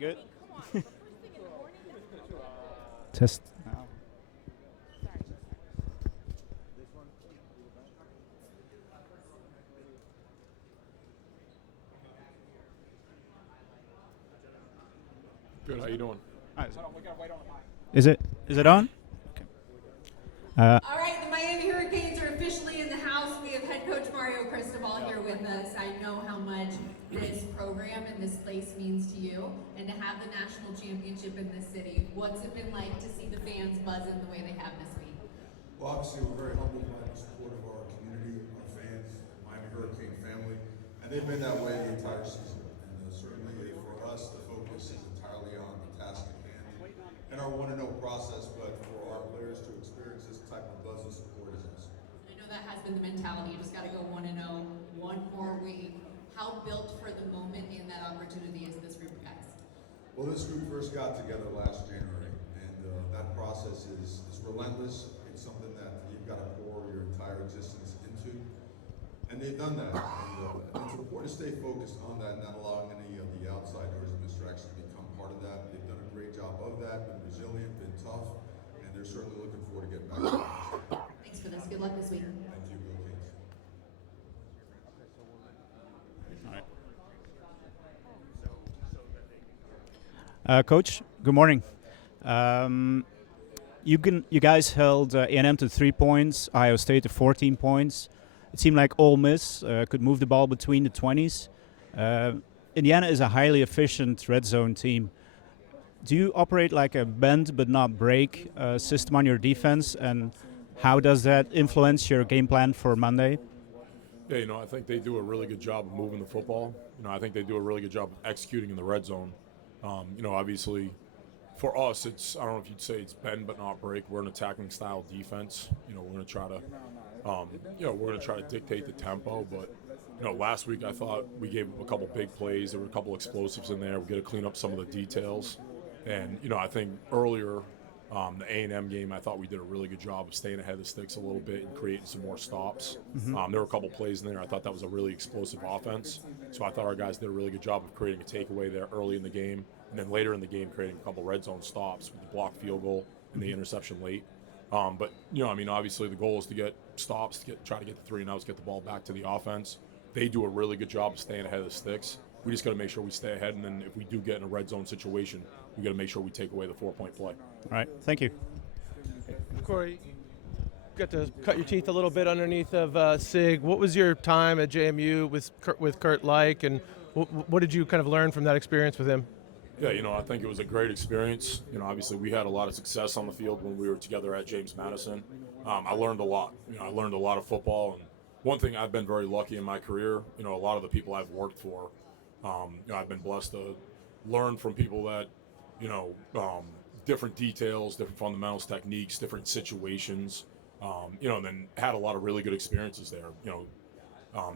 good? Test. Now. Good. How you doing? Is it on? Okay. All right, the Miami Hurricanes are officially in the house. We have head coach Mario Cristobal here with us. I know how much this program and this place means to you, and to have the national championship in this city. What's it been like to see the fans buzzing the way they have this week? Well, obviously, we're very humbled by the support of our community, our fans, the Miami Hurricane family, and they've been that way the entire season. And certainly for us, the focus is entirely on the task at hand and our 1-0 process, but for our players to experience this type of buzz and support is awesome. I know that has been the mentality. You just got to go 1-0, one more week. How built for the moment and that opportunity is this group of guys? Well, this group first got together last January, and that process is relentless. It's something that you've got to pour your entire existence into, and they've done that. And it's important to stay focused on that, and not allowing any of the outside noise and distractions to become part of that. They've done a great job of that, been resilient, been tough, and they're certainly looking forward to getting back to it. Thanks for this. Good luck this week. Thank you, Bill Gates. Coach, good morning. You guys held A&M to 3 points, Ohio State to 14 points. It seemed like Ole Miss could move the ball between the 20s. Indiana is a highly efficient red zone team. Do you operate like a bend but not break system on your defense, and how does that influence your game plan for Monday? Yeah, I think they do a really good job of moving the football. I think they do a really good job of executing in the red zone. Obviously, for us, I don't know if you'd say it's bend but not break. We're an attacking style defense. We're going to try to dictate the tempo. But last week I thought we gave them a couple big plays. There were a couple explosives in there. We got to clean up some of the details. And I think earlier the A&M game, I thought we did a really good job of staying ahead of the sticks a little bit and creating some more stops. Mm-hmm. There were a couple plays in there. I thought that was a really explosive offense. So I thought our guys did a really good job of creating a takeaway there early in the game. And then later in the game, creating a couple red zone stops with the blocked field goal and the interception late. But obviously the goal is to get stops, try to get the 3 and outs, get the ball back to the offense. They do a really good job of staying ahead of the sticks. We just got to make sure we stay ahead, and then if we do get in a red zone situation, we got to make sure we take away the 4-point play. All right, thank you. Corey, you got to cut your teeth a little bit underneath of Sig. What was your time at JMU with Kurt like, and what did you kind of learn from that experience with him? Yeah, I think it was a great experience. Obviously we had a lot of success on the field when we were together at James Madison. I learned a lot. I learned a lot of football, and one thing I've been very lucky in my career, a lot of the people I've worked for, I've been blessed to learn from people that, different details, different fundamentals, techniques, different situations, and then had a lot of really good experiences there.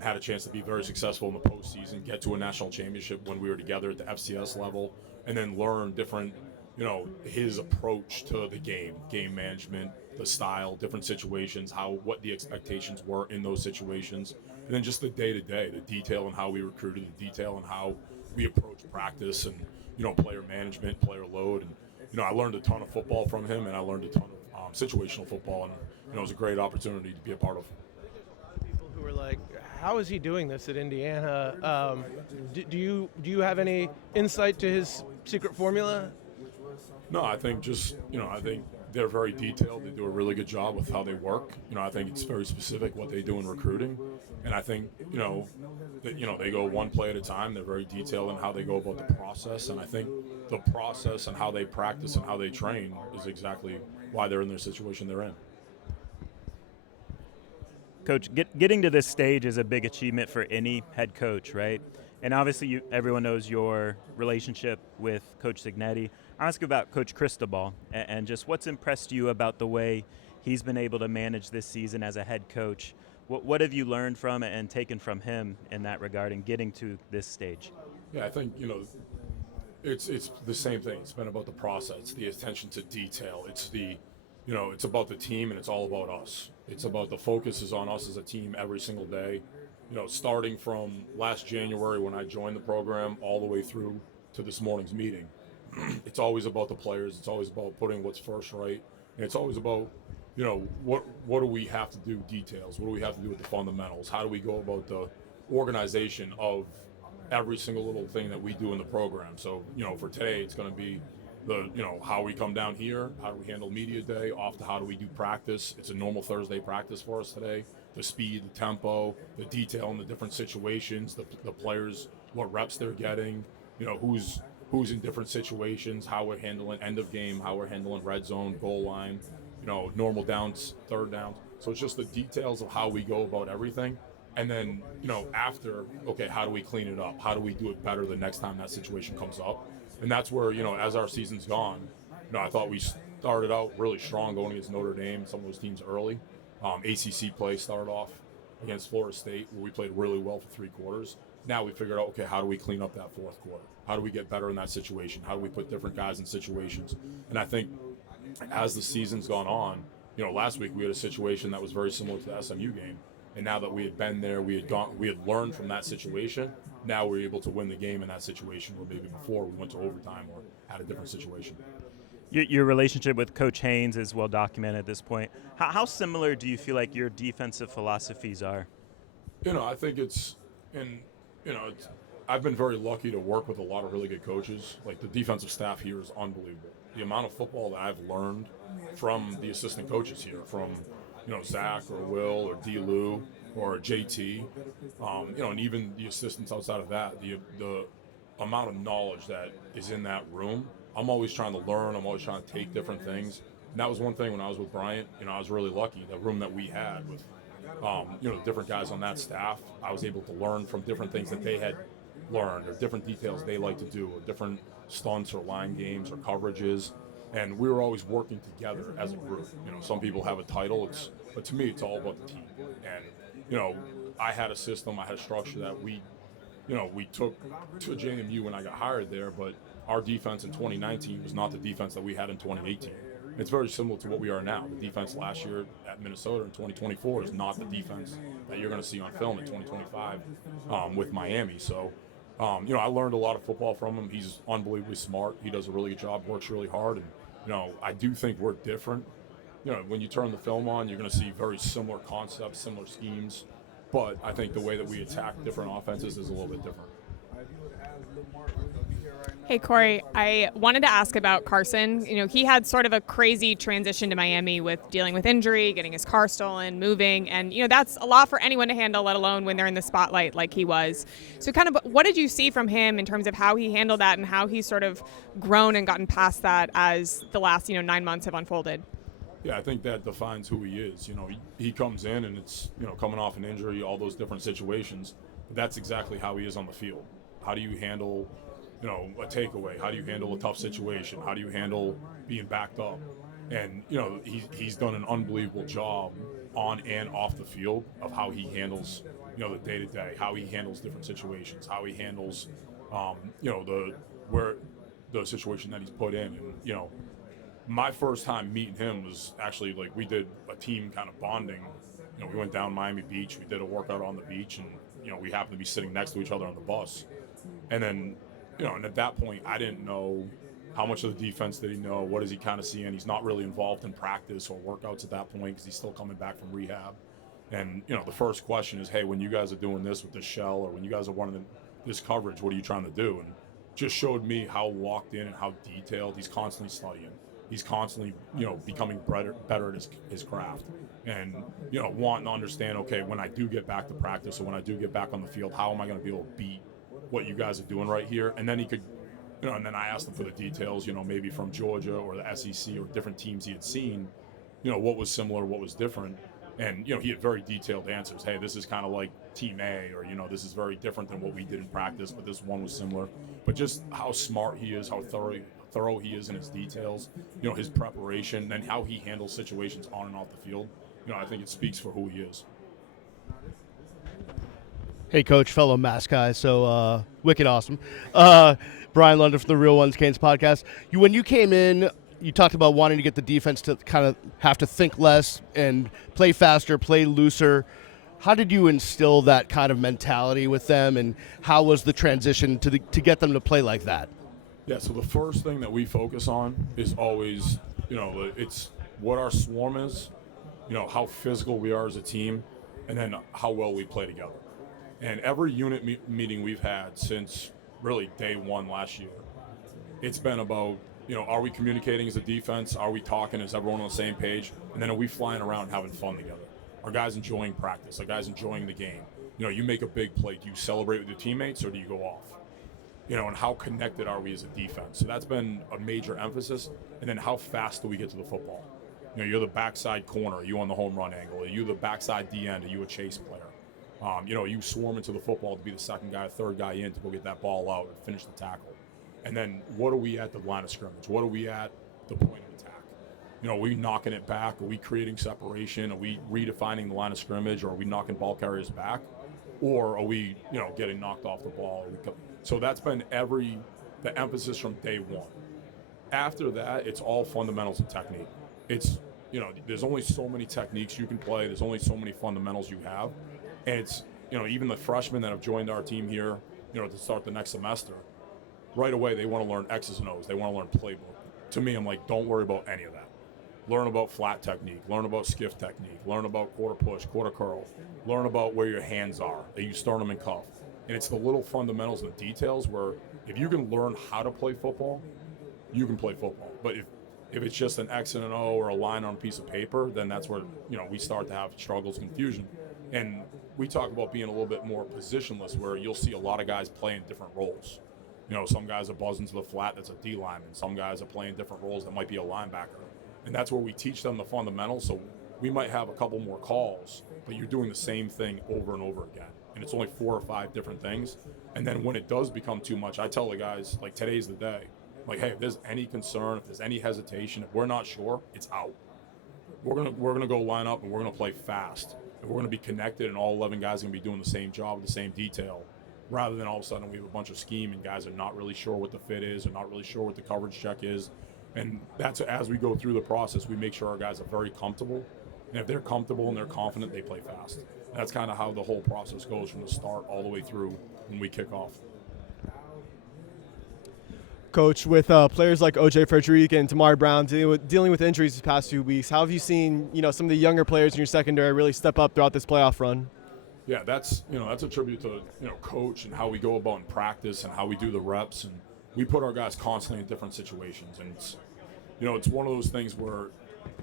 Had a chance to be very successful in the postseason, get to a national championship when we were together at the FCS level, and then learn different, his approach to the game management, the style, different situations, what the expectations were in those situations, and then just the day-to-day, the detail and how we recruited, the detail and how we approach practice and, player management, player load. And, I learned a ton of football from him, and I learned a ton of situational football, and, it was a great opportunity to be a part of. People who were like, how is he doing this at Indiana? Do you have any insight to his secret formula? No, I think I think they're very detailed. They do a really good job with how they work. I think it's very specific what they do in recruiting. And I think, that, they go one play at a time. They're very detailed in how they go about the process. And I think the process and how they practice and how they train is exactly why they're in the situation they're in. Coach, getting to this stage is a big achievement for any head coach, right? And obviously everyone knows your relationship with Coach Signetti. I ask about Coach Cristobal and just what's impressed you about the way he's been able to manage this season as a head coach. What have you learned from and taken from him in that regard in getting to this stage? Yeah, I think, it's the same thing. It's been about the process, the attention to detail. It's it's about the team, and it's all about us. It's about the focus is on us as a team every single day. Starting from last January when I joined the program all the way through to this morning's meeting, it's always about the players. It's always about putting what's first right. And it's always about, what do we have to do, details. What do we have to do with the fundamentals? How do we go about the organization of every single little thing that we do in the program? So, for today, it's going to be how we come down here, how do we handle media day, off to how do we do practice. It's a normal Thursday practice for us today. The speed, the tempo, the detail in the different situations, the players, what reps they're getting, who's in different situations, how we're handling end of game, how we're handling red zone, goal line, normal downs, third downs. So it's just the details of how we go about everything. And then, after, okay, how do we clean it up? How do we do it better the next time that situation comes up? And that's where, as our season's gone, I thought we started out really strong going against Notre Dame, some of those teams early. ACC play started off against Florida State, where we played really well for 3 quarters. Now we figured out, okay, how do we clean up that fourth quarter? How do we get better in that situation? How do we put different guys in situations? And I think as the season's gone on, last week we had a situation that was very similar to the SMU game. And now that we had been there, we had learned from that situation. Now we're able to win the game in that situation where maybe before we went to overtime or had a different situation. Your relationship with Coach Haynes is well documented at this point. How similar do you feel like your defensive philosophies are? I think I've been very lucky to work with a lot of really good coaches. Like, the defensive staff here is unbelievable. The amount of football that I've learned from the assistant coaches here, from Zach or Will or D. Lou or JT, and even the assistants outside of that, the amount of knowledge that is in that room. I'm always trying to learn. I'm always trying to take different things. And that was one thing when I was with Bryant. I was really lucky. The room that we had with, different guys on that staff, I was able to learn from different things that they had learned, or different details they like to do, or different stunts or line games or coverages. And we were always working together as a group. Some people have a title, but to me, it's all about the team. And, I had a system, I had a structure that we took to JMU when I got hired there, but our defense in 2019 was not the defense that we had in 2018. It's very similar to what we are now. The defense last year at Minnesota in 2024 is not the defense that you're going to see on film in 2025 with Miami. So, I learned a lot of football from him. He's unbelievably smart. He does a really good job, works really hard. And, I do think we're different. When you turn the film on, you're going to see very similar concepts, similar schemes. But I think the way that we attack different offenses is a little bit different. Hey, Corey, I wanted to ask about Carson. He had sort of a crazy transition to Miami with dealing with injury, getting his car stolen, moving, and, that's a lot for anyone to handle, let alone when they're in the spotlight like he was. So kind of what did you see from him in terms of how he handled that and how he's sort of grown and gotten past that as the last, 9 months have unfolded? Yeah, I think that defines who he is. He comes in and it's, coming off an injury, all those different situations. But that's exactly how he is on the field. How do you handle, a takeaway? How do you handle a tough situation? How do you handle being backed up? And, he's done an unbelievable job on and off the field of how he handles, the day-to-day, how he handles different situations, how he handles, the situation that he's put in. And, my first time meeting him was actually like we did a team kind of bonding. We went down Miami Beach. We did a workout on the beach, and we happened to be sitting next to each other on the bus. And then, and at that point, I didn't know how much of the defense did he know. What is he kind of seeing? He's not really involved in practice or workouts at that point because he's still coming back from rehab. And the first question is, hey, when you guys are doing this with this shell, or when you guys are running this coverage, what are you trying to do? And just showed me how locked in and how detailed. He's constantly studying. He's constantly, becoming better at his craft, and wanting to understand. Okay, when I do get back to practice, or when I do get back on the field, how am I going to be able to beat what you guys are doing right here? And then he could, and then I asked him for the details. Maybe from Georgia or the SEC or different teams he had seen. What was similar, what was different, and he had very detailed answers. Hey, this is kind of like Team A, or this is very different than what we did in practice, but this one was similar. But just how smart he is, how thorough he is in his details, his preparation, and how he handles situations on and off the field. I think it speaks for who he is. Hey, Coach, fellow Mass guy, so wicked awesome. Brian London from the Real Ones Canes podcast. When you came in, you talked about wanting to get the defense to kind of have to think less and play faster, play looser. How did you instill that kind of mentality with them, and how was the transition to get them to play like that? Yeah, so the first thing that we focus on is always, it's what our swarm is, how physical we are as a team, and then how well we play together. And every unit meeting we've had since really day one last year, it's been about, are we communicating as a defense? Are we talking? Is everyone on the same page? And then are we flying around having fun together? Are guys enjoying practice? Are guys enjoying the game? You make a big play. Do you celebrate with your teammates or do you go off? And how connected are we as a defense? So that's been a major emphasis. And then how fast do we get to the football? You're the backside corner. Are you on the home run angle? Are you the backside D end? Are you a chase player? You swarm into the football to be the second guy, third guy in to go get that ball out and finish the tackle. And then what are we at the line of scrimmage? What are we at the point of attack? Are we knocking it back? Are we creating separation? Are we redefining the line of scrimmage? Or are we knocking ball carriers back? Or are we, getting knocked off the ball? So that's been the emphasis from day one. After that, it's all fundamentals and technique. It's, there's only so many techniques you can play. There's only so many fundamentals you have. And it's, even the freshmen that have joined our team here, to start the next semester, right away they want to learn X's and O's. They want to learn playbook. To me, I'm like, don't worry about any of that. Learn about flat technique. Learn about skiff technique. Learn about quarter push, quarter curl. Learn about where your hands are. Are you sternum and cuff? And it's the little fundamentals and the details where if you can learn how to play football, you can play football. But if it's just an X and an O or a line on a piece of paper, then that's where, we start to have struggles, confusion. And we talk about being a little bit more positionless where you'll see a lot of guys playing different roles. Some guys are buzzing to the flat, that's a D lineman. Some guys are playing different roles that might be a linebacker. And that's where we teach them the fundamentals. So we might have a couple more calls, but you're doing the same thing over and over again. And it's only 4 or 5 different things. And then when it does become too much, I tell the guys, like, today's the day. Like, hey, if there's any concern, if there's any hesitation, if we're not sure, it's out. We're gonna go line up and we're gonna play fast. And we're gonna be connected and all 11 guys are gonna be doing the same job with the same detail. Rather than all of a sudden we have a bunch of scheme and guys are not really sure what the fit is or not really sure what the coverage check is. And that's as we go through the process, we make sure our guys are very comfortable. And if they're comfortable and they're confident, they play fast. And that's kind of how the whole process goes from the start all the way through when we kick off. Coach, with players like O.J. Frederick and Tamari Brown dealing with injuries these past few weeks, how have you seen some of the younger players in your secondary really step up throughout this playoff run? Yeah, that's a tribute to coach and how we go about in practice and how we do the reps, and we put our guys constantly in different situations. And it's one of those things where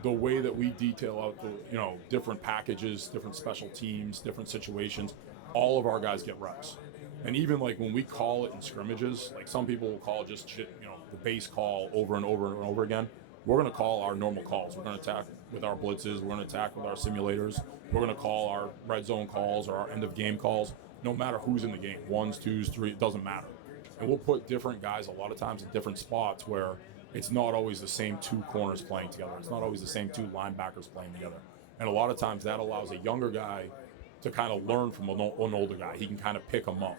the way that we detail out the different packages, different special teams, different situations, all of our guys get reps. And even like when we call it in scrimmages, like some people will call just the base call over and over and over again. We're going to call our normal calls. We're going to attack with our blitzes. We're going to attack with our simulators. We're going to call our red zone calls or our end of game calls, no matter who's in the game, 1s, 2s, 3, it doesn't matter. And we'll put different guys a lot of times in different spots where it's not always the same 2 corners playing together. It's not always the same 2 linebackers playing together. And a lot of times that allows a younger guy to kind of learn from an older guy. He can kind of pick them up.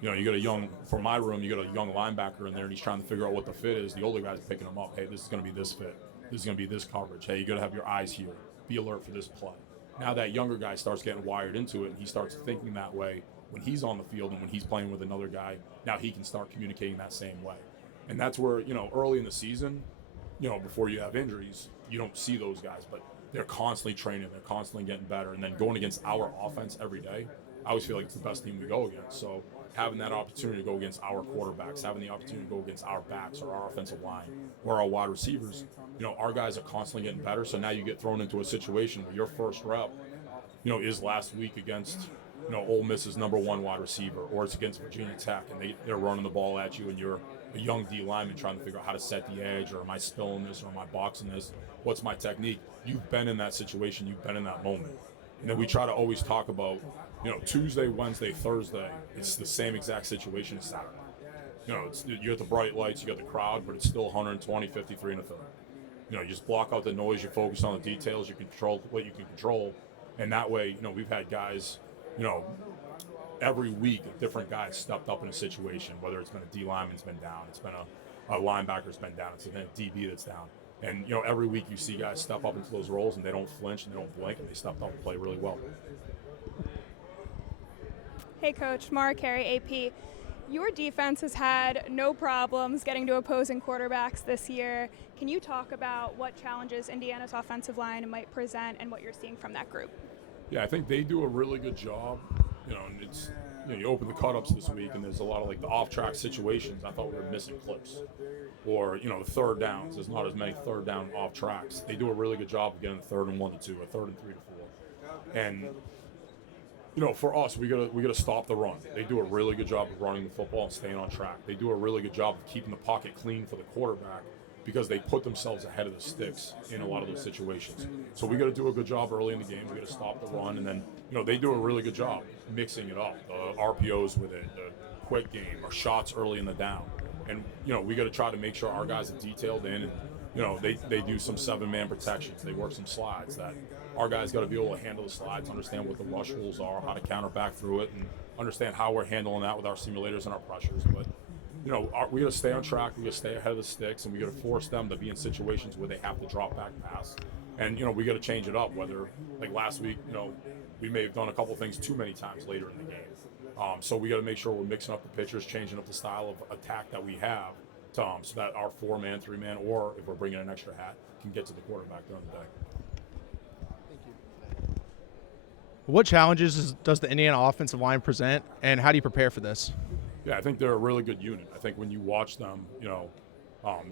You got for my room, you got a young linebacker in there and he's trying to figure out what the fit is. The older guy's picking him up. Hey, this is going to be this fit. This is going to be this coverage. Hey, you got to have your eyes here. Be alert for this play. Now that younger guy starts getting wired into it and he starts thinking that way when he's on the field and when he's playing with another guy, now he can start communicating that same way. And that's where, early in the season, before you have injuries, you don't see those guys, but they're constantly training, they're constantly getting better. And then going against our offense every day, I always feel like it's the best team we go against. So having that opportunity to go against our quarterbacks, having the opportunity to go against our backs or our offensive line or our wide receivers, our guys are constantly getting better. So now you get thrown into a situation where your first rep, is last week against, Ole Miss's #1 wide receiver, or it's against Virginia Tech and they're running the ball at you and you're a young D lineman trying to figure out how to set the edge, or am I spilling this, or am I boxing this? What's my technique? You've been in that situation. You've been in that moment. And then we try to always talk about, Tuesday, Wednesday, Thursday, it's the same exact situation as Saturday. You got the bright lights, you got the crowd, but it's still 120, 53 in a third. You just block out the noise, you focus on the details, you control what you can control. And that way, we've had guys, every week, different guys stepped up in a situation, whether it's been a D lineman's been down, it's been a linebacker's been down, it's been a DB that's down. And, every week you see guys step up into those roles and they don't flinch and they don't blink and they step up and play really well. Hey, Coach. Mara Carey, AP. Your defense has had no problems getting to opposing quarterbacks this year. Can you talk about what challenges Indiana's offensive line might present and what you're seeing from that group? Yeah, I think they do a really good job. And it's you open the cut-ups this week, and there's a lot of like the off-track situations. I thought we were missing clips, or the third downs. There's not as many third down off tracks. They do a really good job of getting a 3rd and 1 to 2, a 3rd and 3 to 4, and for us, we gotta stop the run. They do a really good job of running the football and staying on track. They do a really good job of keeping the pocket clean for the quarterback because they put themselves ahead of the sticks in a lot of those situations. So we got to do a good job early in the game. We got to stop the run, and then they do a really good job mixing it up. The RPOs with it, the quick game, or shots early in the down, and we got to try to make sure our guys are detailed in, and they do some 7-man protections. They work some slides that our guys got to be able to handle the slides, understand what the rush rules are, how to counter back through it, and understand how we're handling that with our simulators and our pressures. But we got to stay on track. We got to stay ahead of the sticks, and we got to force them to be in situations where they have to drop back pass. And we got to change it up. Whether like last week, we may have done a couple things too many times later in the game. So we got to make sure we're mixing up the pitchers, changing up the style of attack that we have, so that our 4-man, 3-man, or if we're bringing an extra hat, can get to the quarterback during the day. What challenges does the Indiana offensive line present, and how do you prepare for this? Yeah, I think they're a really good unit. I think when you watch them,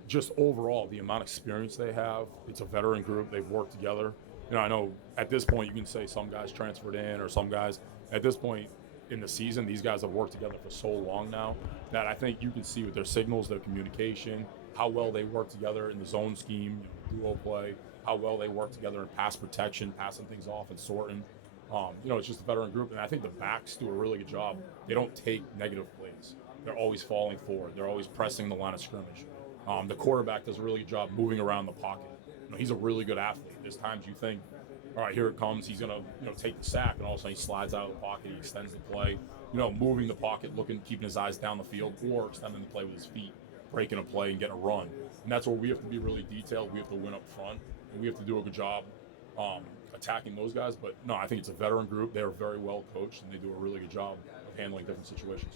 just overall, the amount of experience they have, it's a veteran group. They've worked together. I know at this point you can say some guys transferred in or some guys. At this point in the season, these guys have worked together for so long now that I think you can see with their signals, their communication, how well they work together in the zone scheme, duo play, how well they work together in pass protection, passing things off and sorting. It's just a veteran group, and I think the backs do a really good job. They don't take negative plays. They're always falling forward. They're always pressing the line of scrimmage. The quarterback does a really good job moving around the pocket. He's a really good athlete. There's times you think, all right, here it comes. He's going to take the sack, and all of a sudden he slides out of the pocket. He extends the play, moving the pocket, keeping his eyes down the field, or extending the play with his feet, breaking a play and getting a run. And that's where we have to be really detailed. We have to win up front, and we have to do a good job attacking those guys. But no, I think it's a veteran group. They're very well coached, and they do a really good job of handling different situations.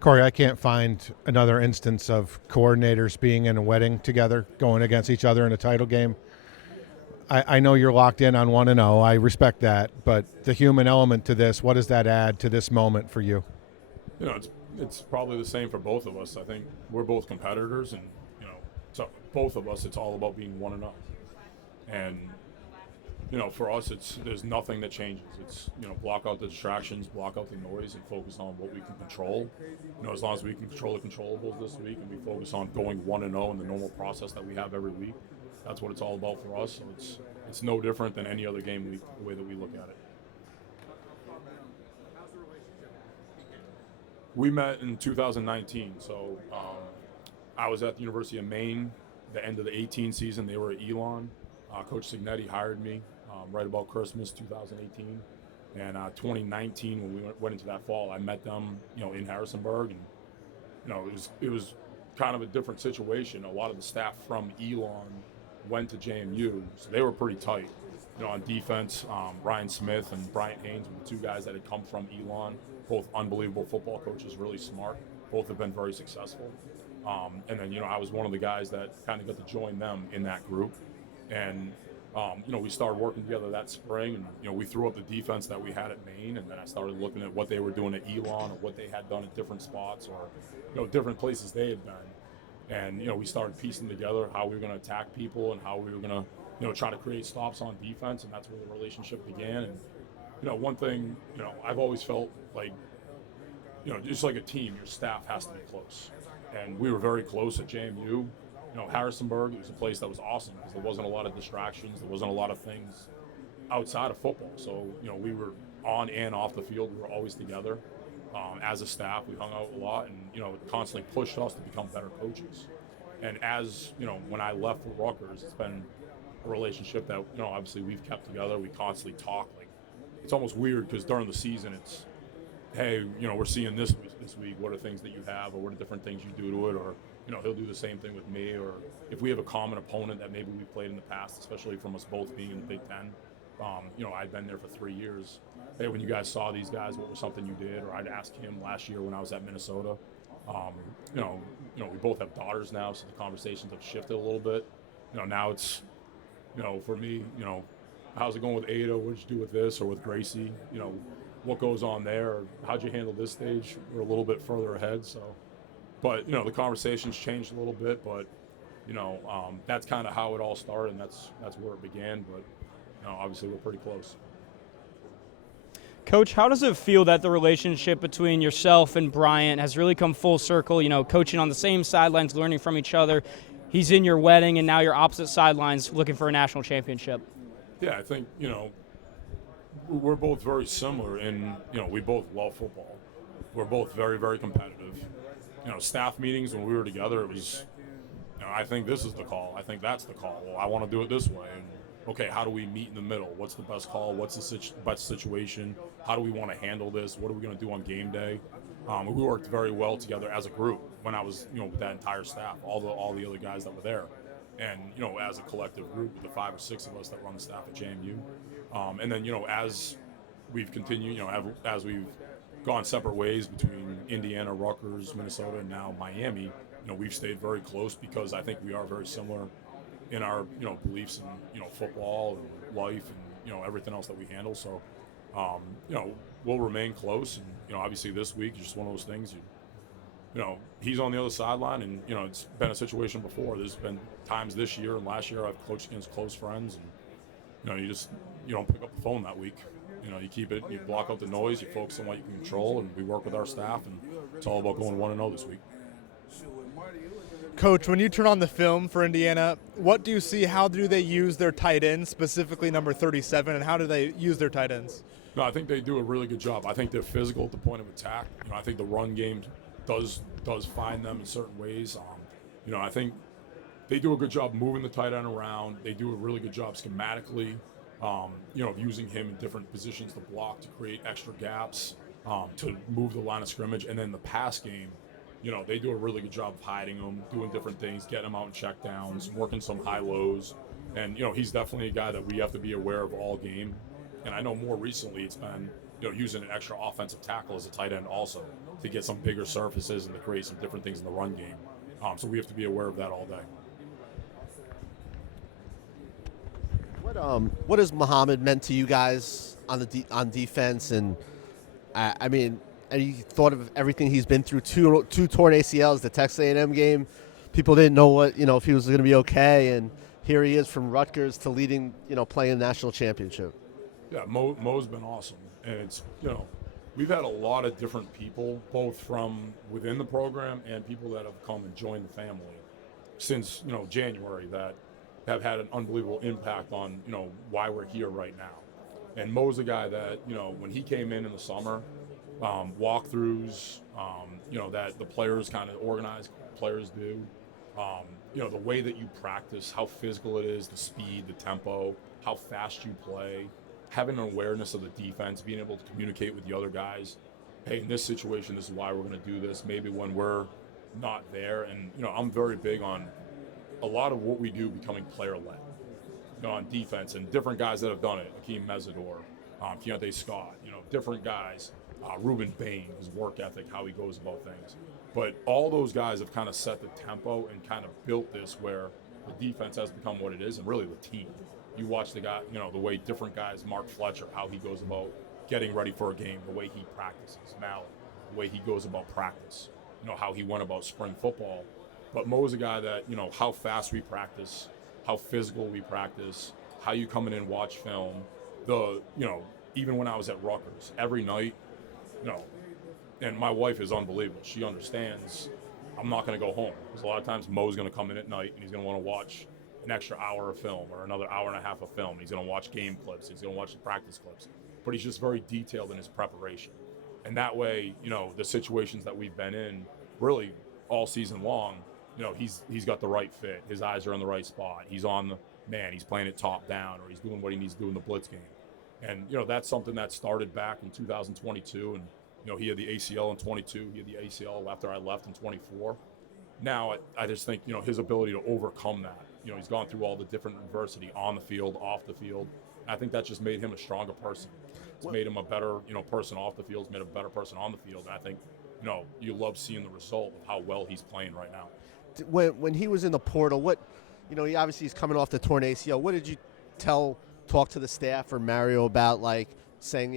Corey, I can't find another instance of coordinators being in a wedding together, going against each other in a title game. I know you're locked in on 1-0. I respect that, but the human element to this, what does that add to this moment for you? It's probably the same for both of us. I think we're both competitors, and so both of us, it's all about being 1-0. And for us, there's nothing that changes. It's block out the distractions, block out the noise, and focus on what we can control. As long as we can control the controllables this week, and we focus on going 1-0 in the normal process that we have every week, that's what it's all about for us. So it's no different than any other game week, the way that we look at it. We met in 2019, so I was at the University of Maine the end of the 18 season. They were at Elon. Coach Signetti hired me right about Christmas 2018, and 2019 when we went into that fall, I met them in Harrisonburg, and it was kind of a different situation. A lot of the staff from Elon went to JMU, so they were pretty tight. On defense, Ryan Smith and Bryant Haynes were the two guys that had come from Elon, both unbelievable football coaches, really smart. Both have been very successful. And then, I was one of the guys that kind of got to join them in that group. And, we started working together that spring, and, we threw up the defense that we had at Maine, and then I started looking at what they were doing at Elon or what they had done at different spots or, different places they had been. And, we started piecing together how we were going to attack people and how we were going to, try to create stops on defense, and that's where the relationship began. And, one thing, I've always felt like, just like a team, your staff has to be close. And we were very close at JMU. Harrisonburg, it was a place that was awesome because there wasn't a lot of distractions. There wasn't a lot of things outside of football. So, we were on and off the field. We were always together. As a staff, we hung out a lot, and, it constantly pushed us to become better coaches. And as, when I left for Rutgers, it's been a relationship that, obviously we've kept together. We constantly talk. Like, it's almost weird because during the season, it's, hey, we're seeing this week. What are things that you have, or what are different things you do to it? Or, he'll do the same thing with me. Or if we have a common opponent that maybe we've played in the past, especially from us both being in the Big Ten, I'd been there for 3 years. Hey, when you guys saw these guys, what was something you did? Or I'd ask him last year when I was at Minnesota. We both have daughters now, so the conversations have shifted a little bit. Now it's, for me, how's it going with Ada? What'd you do with this or with Gracie? What goes on there? Or how'd you handle this stage? We're a little bit further ahead, so. But, the conversations changed a little bit, but, that's kind of how it all started, and that's where it began. But, obviously we're pretty close. Coach, how does it feel that the relationship between yourself and Bryant has really come full circle, coaching on the same sidelines, learning from each other? He's in your wedding, and now you're opposite sidelines looking for a national championship. Yeah, I think, we're both very similar in, we both love football. We're both very, very competitive. Staff meetings when we were together, it was, I think this is the call. I think that's the call. Well, I want to do it this way. And, okay, how do we meet in the middle? What's the best call? What's the best situation? How do we want to handle this? What are we going to do on game day? We worked very well together as a group when I was, with that entire staff, all the other guys that were there. And, as a collective group, the 5 or 6 of us that run the staff at JMU. And then, as we've continued, as we've gone separate ways between Indiana, Rutgers, Minnesota, and now Miami, we've stayed very close because I think we are very similar in our, beliefs in, football and life and, everything else that we handle. So, we'll remain close. And, obviously this week is just one of those things, he's on the other sideline and, it's been a situation before. There's been times this year and last year I've coached against close friends and, you don't pick up the phone that week. You keep it, you block out the noise, you focus on what you can control, and we work with our staff, and it's all about going 1-0 this week. Coach, when you turn on the film for Indiana, what do you see? How do they use their tight ends, specifically number 37, and how do they use their tight ends? No, I think they do a really good job. I think they're physical at the point of attack. I think the run game does find them in certain ways. I think they do a good job moving the tight end around. They do a really good job schematically, of using him in different positions to block, to create extra gaps, to move the line of scrimmage. And then the pass game, they do a really good job of hiding them, doing different things, getting them out in checkdowns, working some high-lows. And, he's definitely a guy that we have to be aware of all game. And I know more recently it's been, using an extra offensive tackle as a tight end also to get some bigger surfaces and to create some different things in the run game. So we have to be aware of that all day. What has Muhammad meant to you guys on defense? And I mean, any thought of everything he's been through? Two torn ACLs, the Texas A&M game. People didn't know if he was going to be okay, and here he is from Rutgers to leading, playing the national championship. Yeah, Mo's been awesome, and it's we've had a lot of different people, both from within the program and people that have come and joined the family since January that have had an unbelievable impact on why we're here right now. And Mo's a guy that when he came in the summer, walkthroughs, that the players kind of organized, players do, the way that you practice, how physical it is, the speed, the tempo, how fast you play, having an awareness of the defense, being able to communicate with the other guys. Hey, in this situation, this is why we're going to do this. Maybe when we're not there, and I'm very big on a lot of what we do becoming player-led, on defense, and different guys that have done it. Akeem Mesidor, Keontae Scott, different guys. Ruben Bain, his work ethic, how he goes about things. But all those guys have kind of set the tempo and kind of built this where the defense has become what it is, and really the team. You watch the guy, the way different guys, Mark Fletcher, how he goes about getting ready for a game, the way he practices, Mallett, the way he goes about practice, how he went about spring football. But Mo's a guy that, how fast we practice, how physical we practice, how you come in and watch film. Even when I was at Rutgers, every night, and my wife is unbelievable. She understands I'm not going to go home. Because a lot of times Mo's going to come in at night and he's going to want to watch an extra hour of film or another hour and a half of film. He's going to watch game clips. He's going to watch the practice clips. But he's just very detailed in his preparation. And that way, the situations that we've been in really all season long, he's got the right fit. His eyes are in the right spot. He's on the man. He's playing it top down, or he's doing what he needs to do in the blitz game. And, that's something that started back in 2022. And, he had the ACL in 22. He had the ACL after I left in 24. Now, I just think, his ability to overcome that. He's gone through all the different adversity on the field, off the field. I think that just made him a stronger person. It's made him a better, person off the field. It's made him a better person on the field. And I think, you love seeing the result of how well he's playing right now. When he was in the portal, he obviously is coming off the torn ACL. What did you talk to the staff or Mario about, like saying,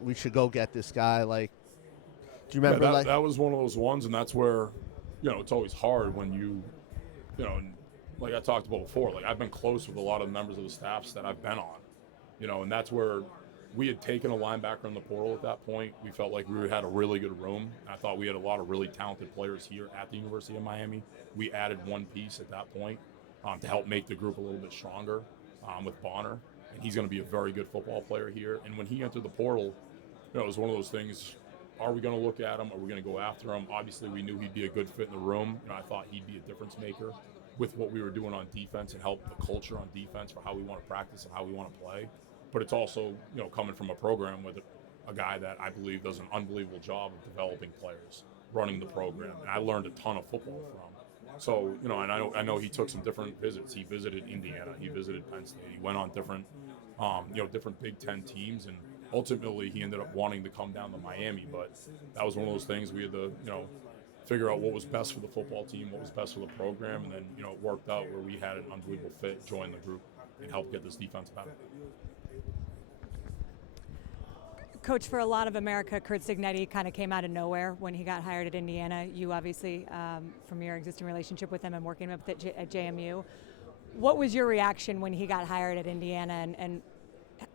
we should go get this guy? Like, do you remember? That was one of those ones, and that's where, it's always hard when and like I talked about before, like I've been close with a lot of members of the staffs that I've been on, and that's where we had taken a linebacker in the portal at that point. We felt like we had a really good room. I thought we had a lot of really talented players here at the University of Miami. We added one piece at that point to help make the group a little bit stronger with Bonner, and he's going to be a very good football player here. And when he entered the portal, it was one of those things. Are we going to look at him? Are we going to go after him? Obviously, we knew he'd be a good fit in the room. I thought he'd be a difference maker with what we were doing on defense and help the culture on defense for how we want to practice and how we want to play. But it's also, coming from a program with a guy that I believe does an unbelievable job of developing players, running the program. And I learned a ton of football from. So, and I know he took some different visits. He visited Indiana. He visited Penn State. He went on different, different Big Ten teams. And ultimately, he ended up wanting to come down to Miami. But that was one of those things we had to, figure out what was best for the football team, what was best for the program. And then, it worked out where we had an unbelievable fit, join the group, and help get this defense better. Coach, for a lot of America, Curt Cignetti kind of came out of nowhere when he got hired at Indiana. You obviously, from your existing relationship with him and working with him at JMU, what was your reaction when he got hired at Indiana, and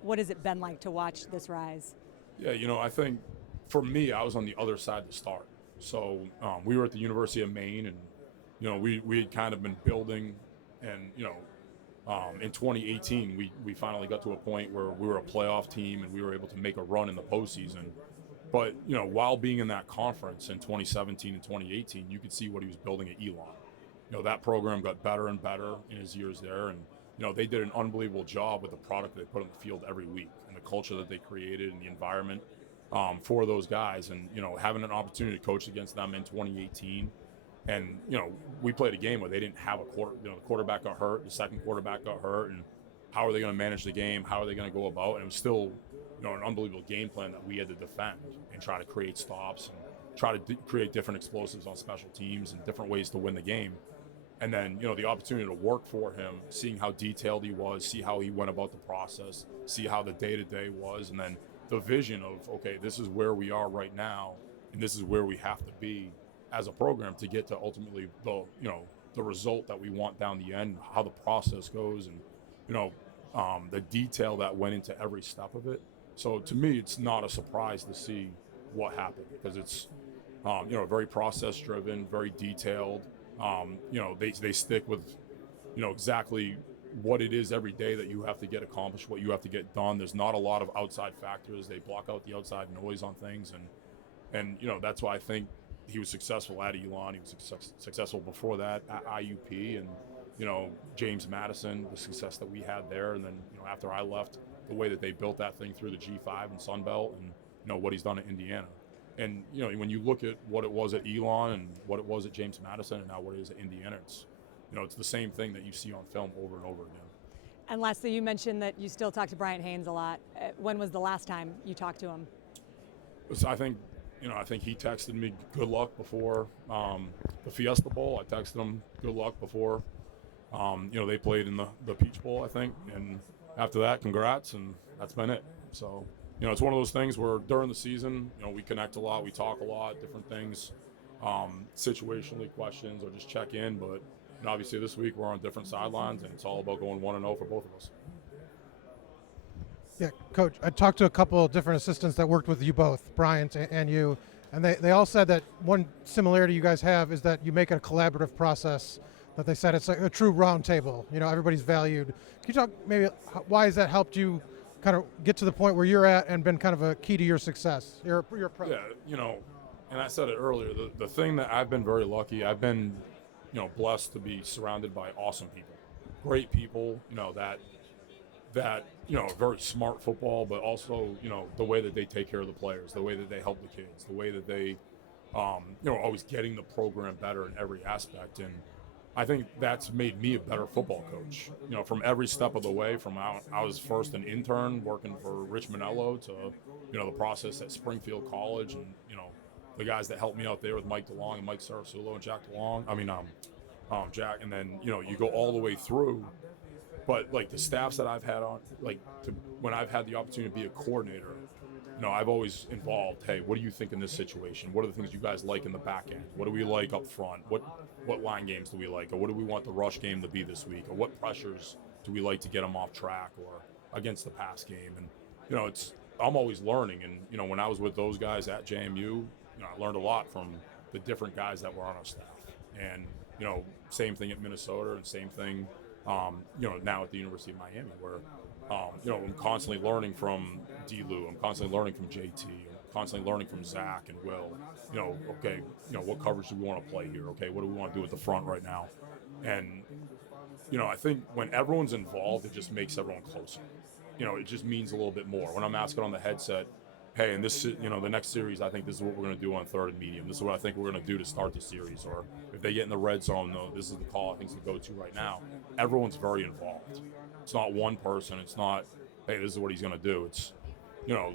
what has it been like to watch this rise? Yeah, I think for me, I was on the other side to start. So we were at the University of Maine, and we had kind of been building, and in 2018, we finally got to a point where we were a playoff team and we were able to make a run in the postseason. But, while being in that conference in 2017 and 2018, you could see what he was building at Elon. That program got better and better in his years there. And, they did an unbelievable job with the product they put on the field every week and the culture that they created and the environment for those guys. And, having an opportunity to coach against them in 2018. And, we played a game where they didn't have a the quarterback got hurt, the second quarterback got hurt, and how are they going to manage the game? How are they going to go about? And it was still, an unbelievable game plan that we had to defend and try to create stops and try to create different explosives on special teams and different ways to win the game. And then, the opportunity to work for him, seeing how detailed he was, see how he went about the process, see how the day-to-day was, and then the vision of, okay, this is where we are right now, and this is where we have to be as a program to get to ultimately the result that we want down the end, how the process goes, and the detail that went into every step of it. So to me, it's not a surprise to see what happened because it's very process driven, very detailed. They stick with exactly what it is every day that you have to get accomplished, what you have to get done. There's not a lot of outside factors. They block out the outside noise on things, and that's why I think he was successful at Elon. He was successful before that at IUP, and James Madison, the success that we had there, and then after I left, the way that they built that thing through the G5 and Sun Belt, and what he's done at Indiana. And when you look at what it was at Elon and what it was at James Madison, and now what it is at Indiana, it's the same thing that you see on film over and over again. And lastly, you mentioned that you still talk to Bryant Haynes a lot. When was the last time you talked to him? I think he texted me good luck before the Fiesta Bowl. I texted him good luck before. They played in the Peach Bowl, I think, and after that, congrats, and that's been it. So, it's one of those things where during the season, we connect a lot, we talk a lot, different things, situationally questions or just check in. But obviously this week we're on different sidelines, and it's all about going 1-0 for both of us. Yeah, Coach, I talked to a couple of different assistants that worked with you both, Bryant and you, and they all said that one similarity you guys have is that you make it a collaborative process, that they said it's like a true round table. Everybody's valued. Can you talk maybe why has that helped you kind of get to the point where you're at and been kind of a key to your success, your approach? Yeah, and I said it earlier, the thing that I've been very lucky, I've been, blessed to be surrounded by awesome people, great people, that very smart football, but also the way that they take care of the players, the way that they help the kids, the way that they always getting the program better in every aspect. And I think that's made me a better football coach. You know, from every step of the way, from I was first an intern working for Rich Manello to, you know, the process at Springfield College, and you know, the guys that helped me out there with Mike DeLong and Mike Sarasulo and Jack DeLong. Jack, and then you know you go all the way through. But like the staffs that I've had on, when I've had the opportunity to be a coordinator, you know, I've always involved. Hey, what do you think in this situation? What are the things you guys like in the back end? What do we like up front? What line games do we like? Or what do we want the rush game to be this week? Or what pressures do we like to get them off track or against the pass game? And you know, I'm always learning. And you know, when I was with those guys at JMU, you know, I learned a lot from the different guys that were on our staff. And you know, same thing at Minnesota, and same thing, you know, now at the University of Miami, where you know, I'm constantly learning from D-Lou, I'm constantly learning from JT, I'm constantly learning from Zach and Will. You know, okay, you know, what coverage do we want to play here? Okay, what do we want to do at the front right now? And you know, I think when everyone's involved, it just makes everyone closer. You know, it just means a little bit more. When I'm asking on the headset, hey, in this, you know, the next series, I think this is what we're going to do on third and medium. This is what I think we're going to do to start the series. Or if they get in the red zone, no, this is the call I think to go to right now. Everyone's very involved. It's not one person. It's not, hey, this is what he's going to do. It's, you know,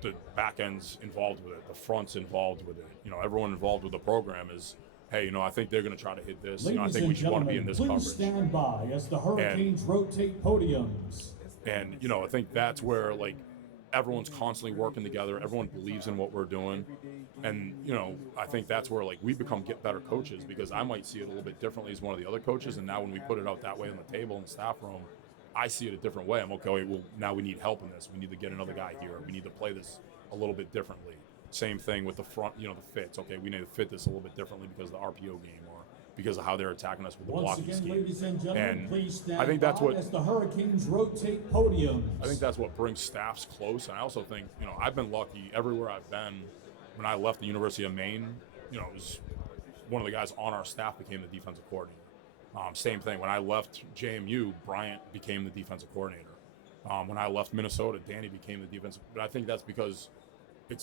the back end's involved with it. The front's involved with it. You know, everyone involved with the program is, hey, you know, I think they're going to try to hit this. Ladies, you know, I think we should want to be in this coverage. Please stand by as the Hurricanes rotate podiums. And, you know, I think that's where, like, everyone's constantly working together. Everyone believes in what we're doing. And, you know, I think that's where, like, we get better coaches, because I might see it a little bit differently as one of the other coaches. And now when we put it out that way on the table in the staff room, I see it a different way. I'm okay, well, now we need help in this. We need to get another guy here. We need to play this a little bit differently. Same thing with the front, you know, the fits. Okay, we need to fit this a little bit differently because of the RPO game, or because of how they're attacking us with the blocking scheme. Ladies and gentlemen, and please stand I think that's what, as the Hurricanes rotate podiums. I think that's what brings staffs close. And I also think, you know, I've been lucky everywhere I've been. When I left the University of Maine, you know, it was one of the guys on our staff became the defensive coordinator. Same thing. When I left JMU, Bryant became the defensive coordinator. When I left Minnesota, Danny became the defensive. But I think that's because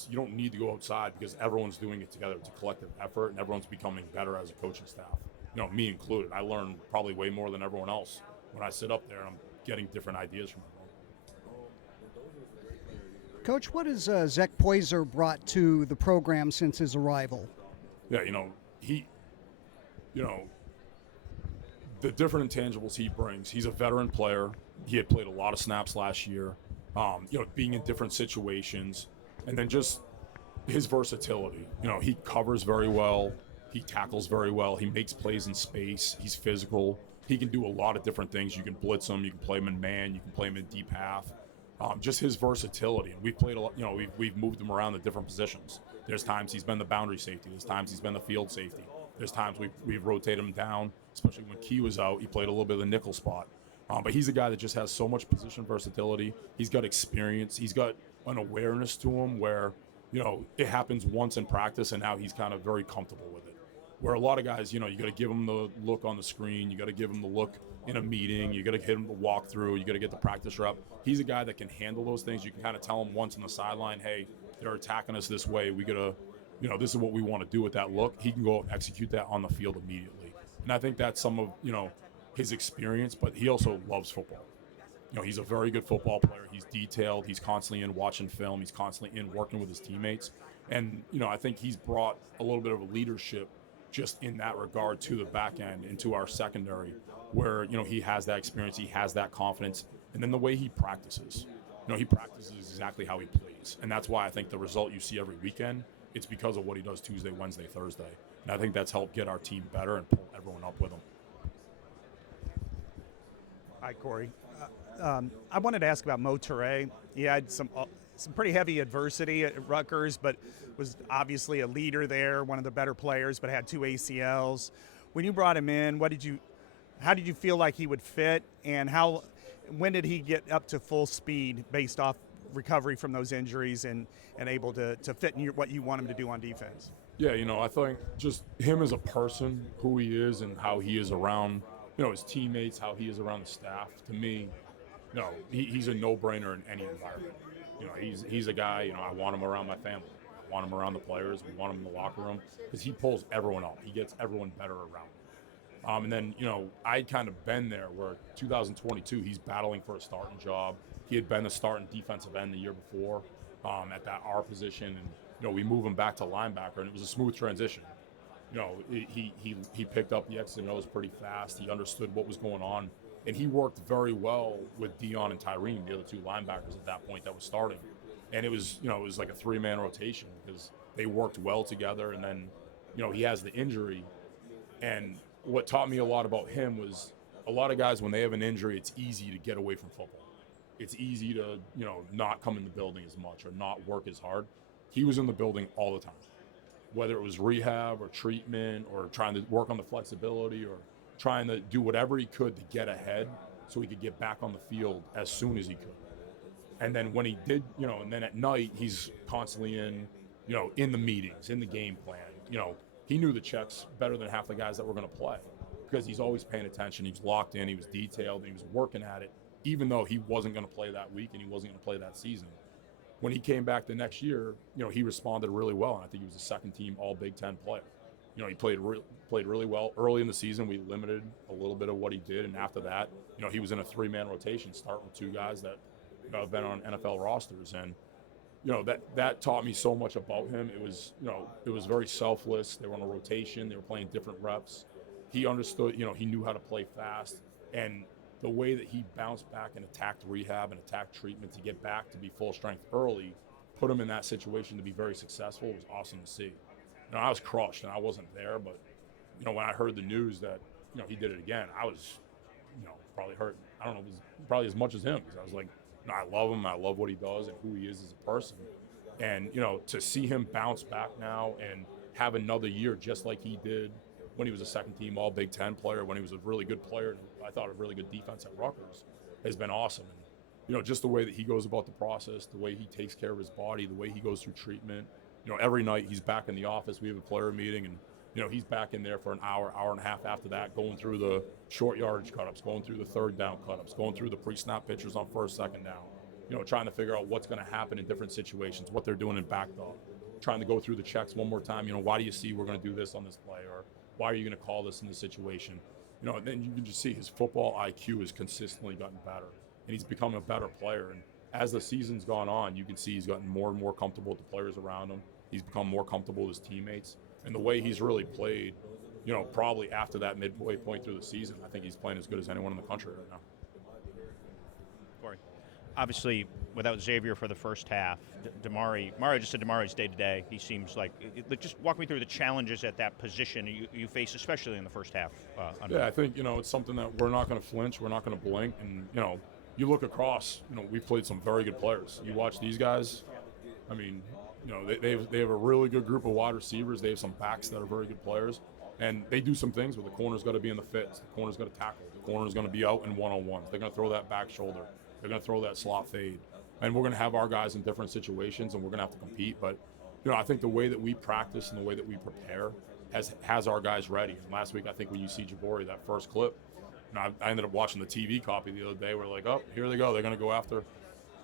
you don't need to go outside, because everyone's doing it together. It's a collective effort, and everyone's becoming better as a coaching staff. You know, me included. I learn probably way more than everyone else when I sit up there and I'm getting different ideas from everyone. Coach, what has Zach Poyser brought to the program since his arrival? Yeah, you know, the different intangibles he brings. He's a veteran player. He had played a lot of snaps last year. You know, being in different situations, and then just his versatility. You know, he covers very well. He tackles very well. He makes plays in space. He's physical. He can do a lot of different things. You can blitz him. You can play him in man. You can play him in deep half. Just his versatility. And we've played a lot. You know, we've moved him around to different positions. There's times he's been the boundary safety. There's times he's been the field safety. There's times we've rotated him down, especially when Key was out. He played a little bit of the nickel spot. But he's a guy that just has so much position versatility. He's got experience. He's got an awareness to him where, you know, it happens once in practice, and now he's kind of very comfortable with it. Where a lot of guys, you know, you got to give them the look on the screen. You got to give them the look in a meeting. You got to hit him the walkthrough. You got to get the practice rep. He's a guy that can handle those things. You can kind of tell him once on the sideline, hey, they're attacking us this way. We got to, you know, this is what we want to do with that look. He can go and execute that on the field immediately. And I think that's some of, you know, his experience, but he also loves football. You know, he's a very good football player. He's detailed. He's constantly in watching film. He's constantly in working with his teammates. And, you know, I think he's brought a little bit of a leadership just in that regard to the back end and to our secondary, where, you know, he has that experience. He has that confidence. And then the way he practices, you know, he practices exactly how he plays. And that's why I think the result you see every weekend, it's because of what he does Tuesday, Wednesday, Thursday. And I think that's helped get our team better and pull everyone up with him. Hi, Corey. I wanted to ask about Mo Toure. He had some pretty heavy adversity at Rutgers, but was obviously a leader there, one of the better players, but had 2 ACLs. When you brought him in, how did you feel like he would fit, and when did he get up to full speed based off recovery from those injuries and able to fit in what you want him to do on defense? Yeah, you know, I think just him as a person, who he is and how he is around, you know, his teammates, how he is around the staff, to me, you know, he's a no-brainer in any environment. You know, he's a guy, you know, I want him around my family. I want him around the players. We want him in the locker room because he pulls everyone up. He gets everyone better around And then, I'd kind of been there where 2022, he's battling for a starting job. He had been the starting defensive end the year before at that R position. And, we move him back to linebacker, and it was a smooth transition. He picked up the X's and O's pretty fast. He understood what was going on. And he worked very well with Dion and Tyreen, the other two linebackers at that point that was starting. And it was like a 3-man rotation because they worked well together. And then, he has the injury. And what taught me a lot about him was a lot of guys, when they have an injury, it's easy to get away from football. It's easy to, not come in the building as much or not work as hard. He was in the building all the time, whether it was rehab or treatment or trying to work on the flexibility or trying to do whatever he could to get ahead so he could get back on the field as soon as he could. And then when he did, and then at night, he's constantly in the meetings, in the game plan. He knew the checks better than half the guys that were going to play because he's always paying attention. He was locked in, he was detailed, and he was working at it, even though he wasn't going to play that week and he wasn't going to play that season. When he came back the next year, he responded really well, and I think he was a second-team All-Big Ten player. He played really well. Early in the season, we limited a little bit of what he did, and after that, he was in a 3-man rotation, starting with 2 guys that have been on NFL rosters, and that taught me so much about him. It was very selfless. They were on a rotation. They were playing different reps. He understood. He knew how to play fast, and the way that he bounced back and attacked rehab and attacked treatment to get back to be full strength early, put him in that situation to be very successful. It was awesome to see. I was crushed, and I wasn't there, but when I heard the news that he did it again, I was probably hurt. I don't know, it was probably as much as him because I was like, I love him. I love what he does and who he is as a person. And, to see him bounce back now and have another year just like he did when he was a second-team All-Big Ten player, when he was a really good player, and I thought a really good defense at Rutgers, has been awesome. And, just the way that he goes about the process, the way he takes care of his body, the way he goes through treatment. Every night he's back in the office. We have a player meeting, and, he's back in there for an hour and a half after that, going through the short yardage cut-ups, going through the third down cut-ups, going through the pre-snap pictures on first, second down, trying to figure out what's going to happen in different situations, what they're doing in backdog, trying to go through the checks one more time. Why do you see we're going to do this on this play, or why are you going to call this in this situation? And then you can just see his football IQ has consistently gotten better, and he's become a better player. And as the season's gone on, you can see he's gotten more and more comfortable with the players around him. He's become more comfortable with his teammates. And the way he's really played, probably after that midway point through the season, I think he's playing as good as anyone in the country right now. Corey, obviously, without Xavier for the first half, Mario just said Damari's day-to-day. He seems like, just walk me through the challenges at that position you face, especially in the first half. I think, it's something that we're not going to flinch. We're not going to blink. And, you look across, we've played some very good players. You watch these guys, I mean, they have a really good group of wide receivers. They have some backs that are very good players. And they do some things where the corner's got to be in the fits. The corner's got to tackle. The corner's going to be out in one-on-ones. They're going to throw that back shoulder. They're going to throw that slot fade. And we're going to have our guys in different situations, and we're going to have to compete. But, I think the way that we practice and the way that we prepare has our guys ready. And last week, I think when you see Jabari, that first clip, I ended up watching the TV copy the other day. We're like, oh, here they go. They're going to go after.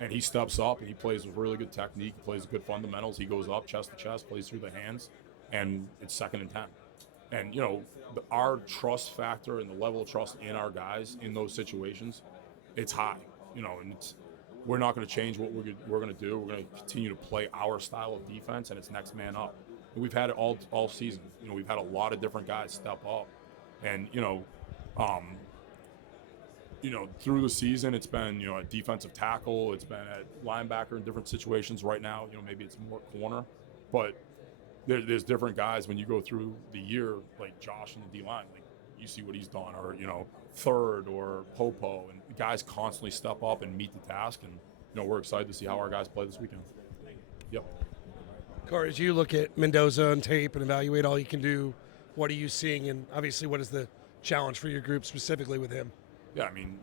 And he steps up, and he plays with really good technique. He plays good fundamentals. He goes up, chest to chest, plays through the hands, and it's 2nd and 10. And, our trust factor and the level of trust in our guys in those situations, it's high, and we're not going to change what we're going to do. We're going to continue to play our style of defense, and it's next man up. And we've had it all season. We've had a lot of different guys step up. And, through the season, it's been, a defensive tackle. It's been at linebacker in different situations. Right now, maybe it's more corner. But there's different guys when you go through the year, like Josh in the D-line. Like, you see what he's done, or, third or Popo. And guys constantly step up and meet the task. And, we're excited to see how our guys play this weekend. Yep. Corey, as you look at Mendoza on tape and evaluate all you can do, what are you seeing? And obviously, what is the challenge for your group specifically with him? Yeah, I mean,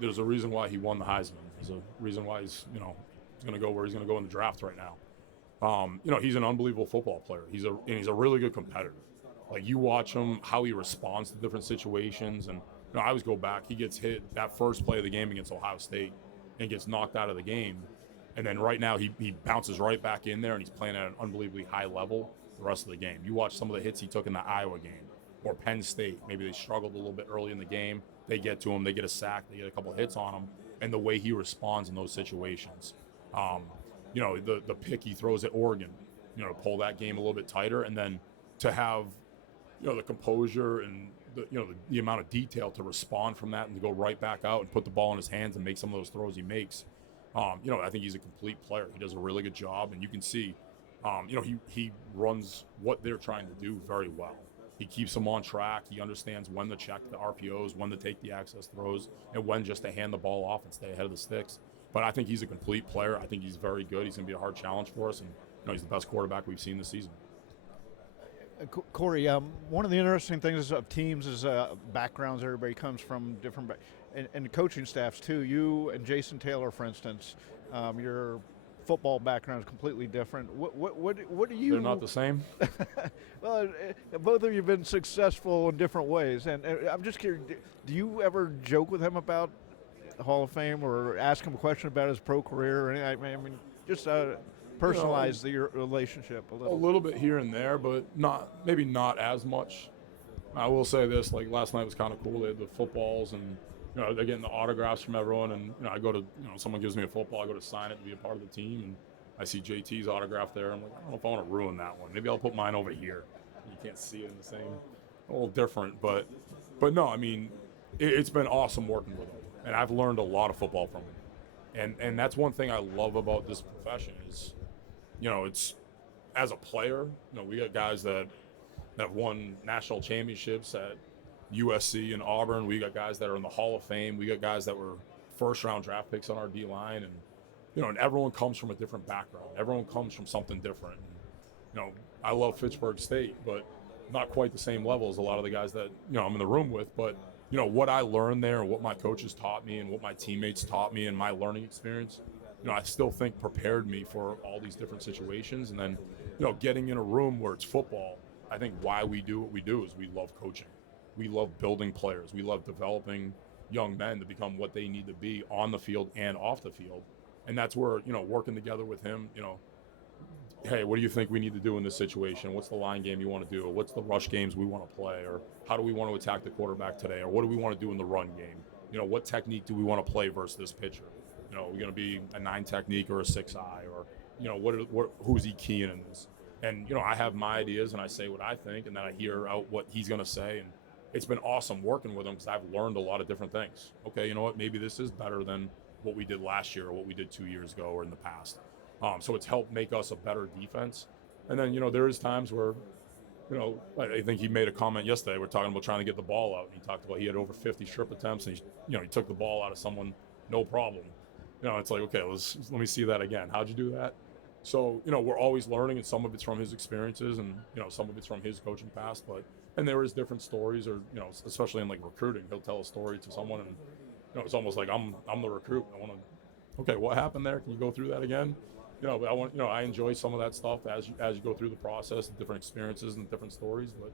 there's a reason why he won the Heisman. There's a reason why he's going to go where he's going to go in the draft right now. He's an unbelievable football player. He's a really good competitor. Like, you watch him, how he responds to different situations. And, I always go back. He gets hit that first play of the game against Ohio State and gets knocked out of the game. And then right now he bounces right back in there, and he's playing at an unbelievably high level the rest of the game. You watch some of the hits he took in the Iowa game, Or Penn State, maybe they struggled a little bit early in the game. They get to him, they get a sack, they get a couple of hits on him, and the way he responds in those situations. The pick he throws at Oregon, to pull that game a little bit tighter, and then to have, the composure and the amount of detail to respond from that and to go right back out and put the ball in his hands and make some of those throws he makes. I think he's a complete player. He does a really good job, and you can see, he runs what they're trying to do very well. He keeps them on track. He understands when to check the RPOs, when to take the access throws, and when just to hand the ball off and stay ahead of the sticks. But I think he's a complete player. I think he's very good. He's going to be a hard challenge for us, and he's the best quarterback we've seen this season. Corey, one of the interesting things of teams is backgrounds. Everybody comes from different, and coaching staffs too. You and Jason Taylor, for instance, your football background is completely different. What do you? They're not the same. Well, both of you have been successful in different ways, and I'm just curious. Do you ever joke with him about the Hall of Fame, or ask him a question about his pro career? Or anything? I mean, just personalize your relationship a little. A little bit here and there, but maybe not as much. I will say this: like last night was kind of cool. They had the footballs, and they're getting the autographs from everyone. And I go to someone gives me a football, I go to sign it to be a part of the team, and I see JT's autograph there. I'm like, I don't know if I want to ruin that one. Maybe I'll put mine over here. You can't see it in the same, a little different, but no. I mean, it's been awesome working with him, and I've learned a lot of football from him. And that's one thing I love about this profession is, it's as a player, we got guys that have won national championships at USC and Auburn. We got guys that are in the Hall of Fame. We got guys that were first-round draft picks on our D-line. And everyone comes from a different background. Everyone comes from something different. And, I love Fitchburg State, but not quite the same level as a lot of the guys that, I'm in the room with. But, what I learned there and what my coaches taught me and what my teammates taught me and my learning experience, I still think prepared me for all these different situations. And then, getting in a room where it's football, I think why we do what we do is we love coaching. We love building players. We love developing young men to become what they need to be on the field and off the field. And that's where, working together with him, hey, what do you think we need to do in this situation? What's the line game you want to do? What's the rush games we want to play? Or how do we want to attack the quarterback today? Or what do we want to do in the run game? What technique do we want to play versus this pitcher? We're going to be a 9 technique or a 6-eye, or, who's he keying in this? And, I have my ideas and I say what I think, and then I hear out what he's going to say. And it's been awesome working with him because I've learned a lot of different things. Okay, you know what? Maybe this is better than what we did last year or what we did 2 years ago or in the past. So it's helped make us a better defense. And then, there is times where, I think he made a comment yesterday. We're talking about trying to get the ball out. And he talked about he had over 50 strip attempts, and he took the ball out of someone, no problem. It's like, okay, let me see that again. How'd you do that? So, we're always learning, and some of it's from his experiences, and some of it's from his coaching past. And there is different stories, or especially in like recruiting, he'll tell a story to someone, and it's almost like I'm the recruit. I want to, okay, what happened there? Can you go through that again? But I enjoy some of that stuff as you go through the process, the different experiences and different stories. But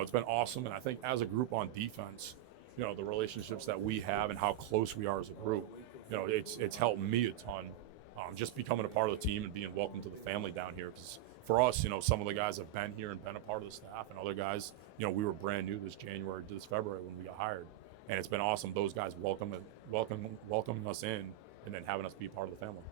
it's been awesome, and I think as a group on defense, the relationships that we have and how close we are as a group, it's helped me a ton. Just becoming a part of the team and being welcome to the family down here. Because for us, some of the guys have been here and been a part of the staff, and other guys, we were brand new this January to this February when we got hired, and it's been awesome. Those guys welcoming us in, and then having us be a part of the family.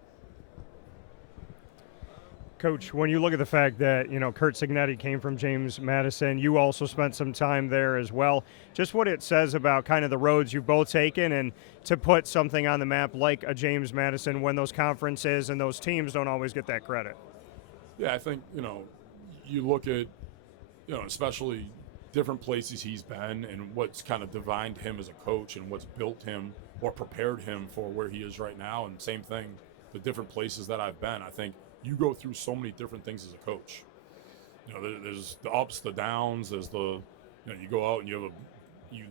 Coach, when you look at the fact that, Curt Cignetti came from James Madison, you also spent some time there as well. Just what it says about kind of the roads you've both taken and to put something on the map like a James Madison when those conferences and those teams don't always get that credit. Yeah, I think, you look at, especially different places he's been and what's kind of defined him as a coach and what's built him or prepared him for where he is right now. And same thing, the different places that I've been, I think, you go through so many different things as a coach. There's the ups, the downs. There's the, you go out and you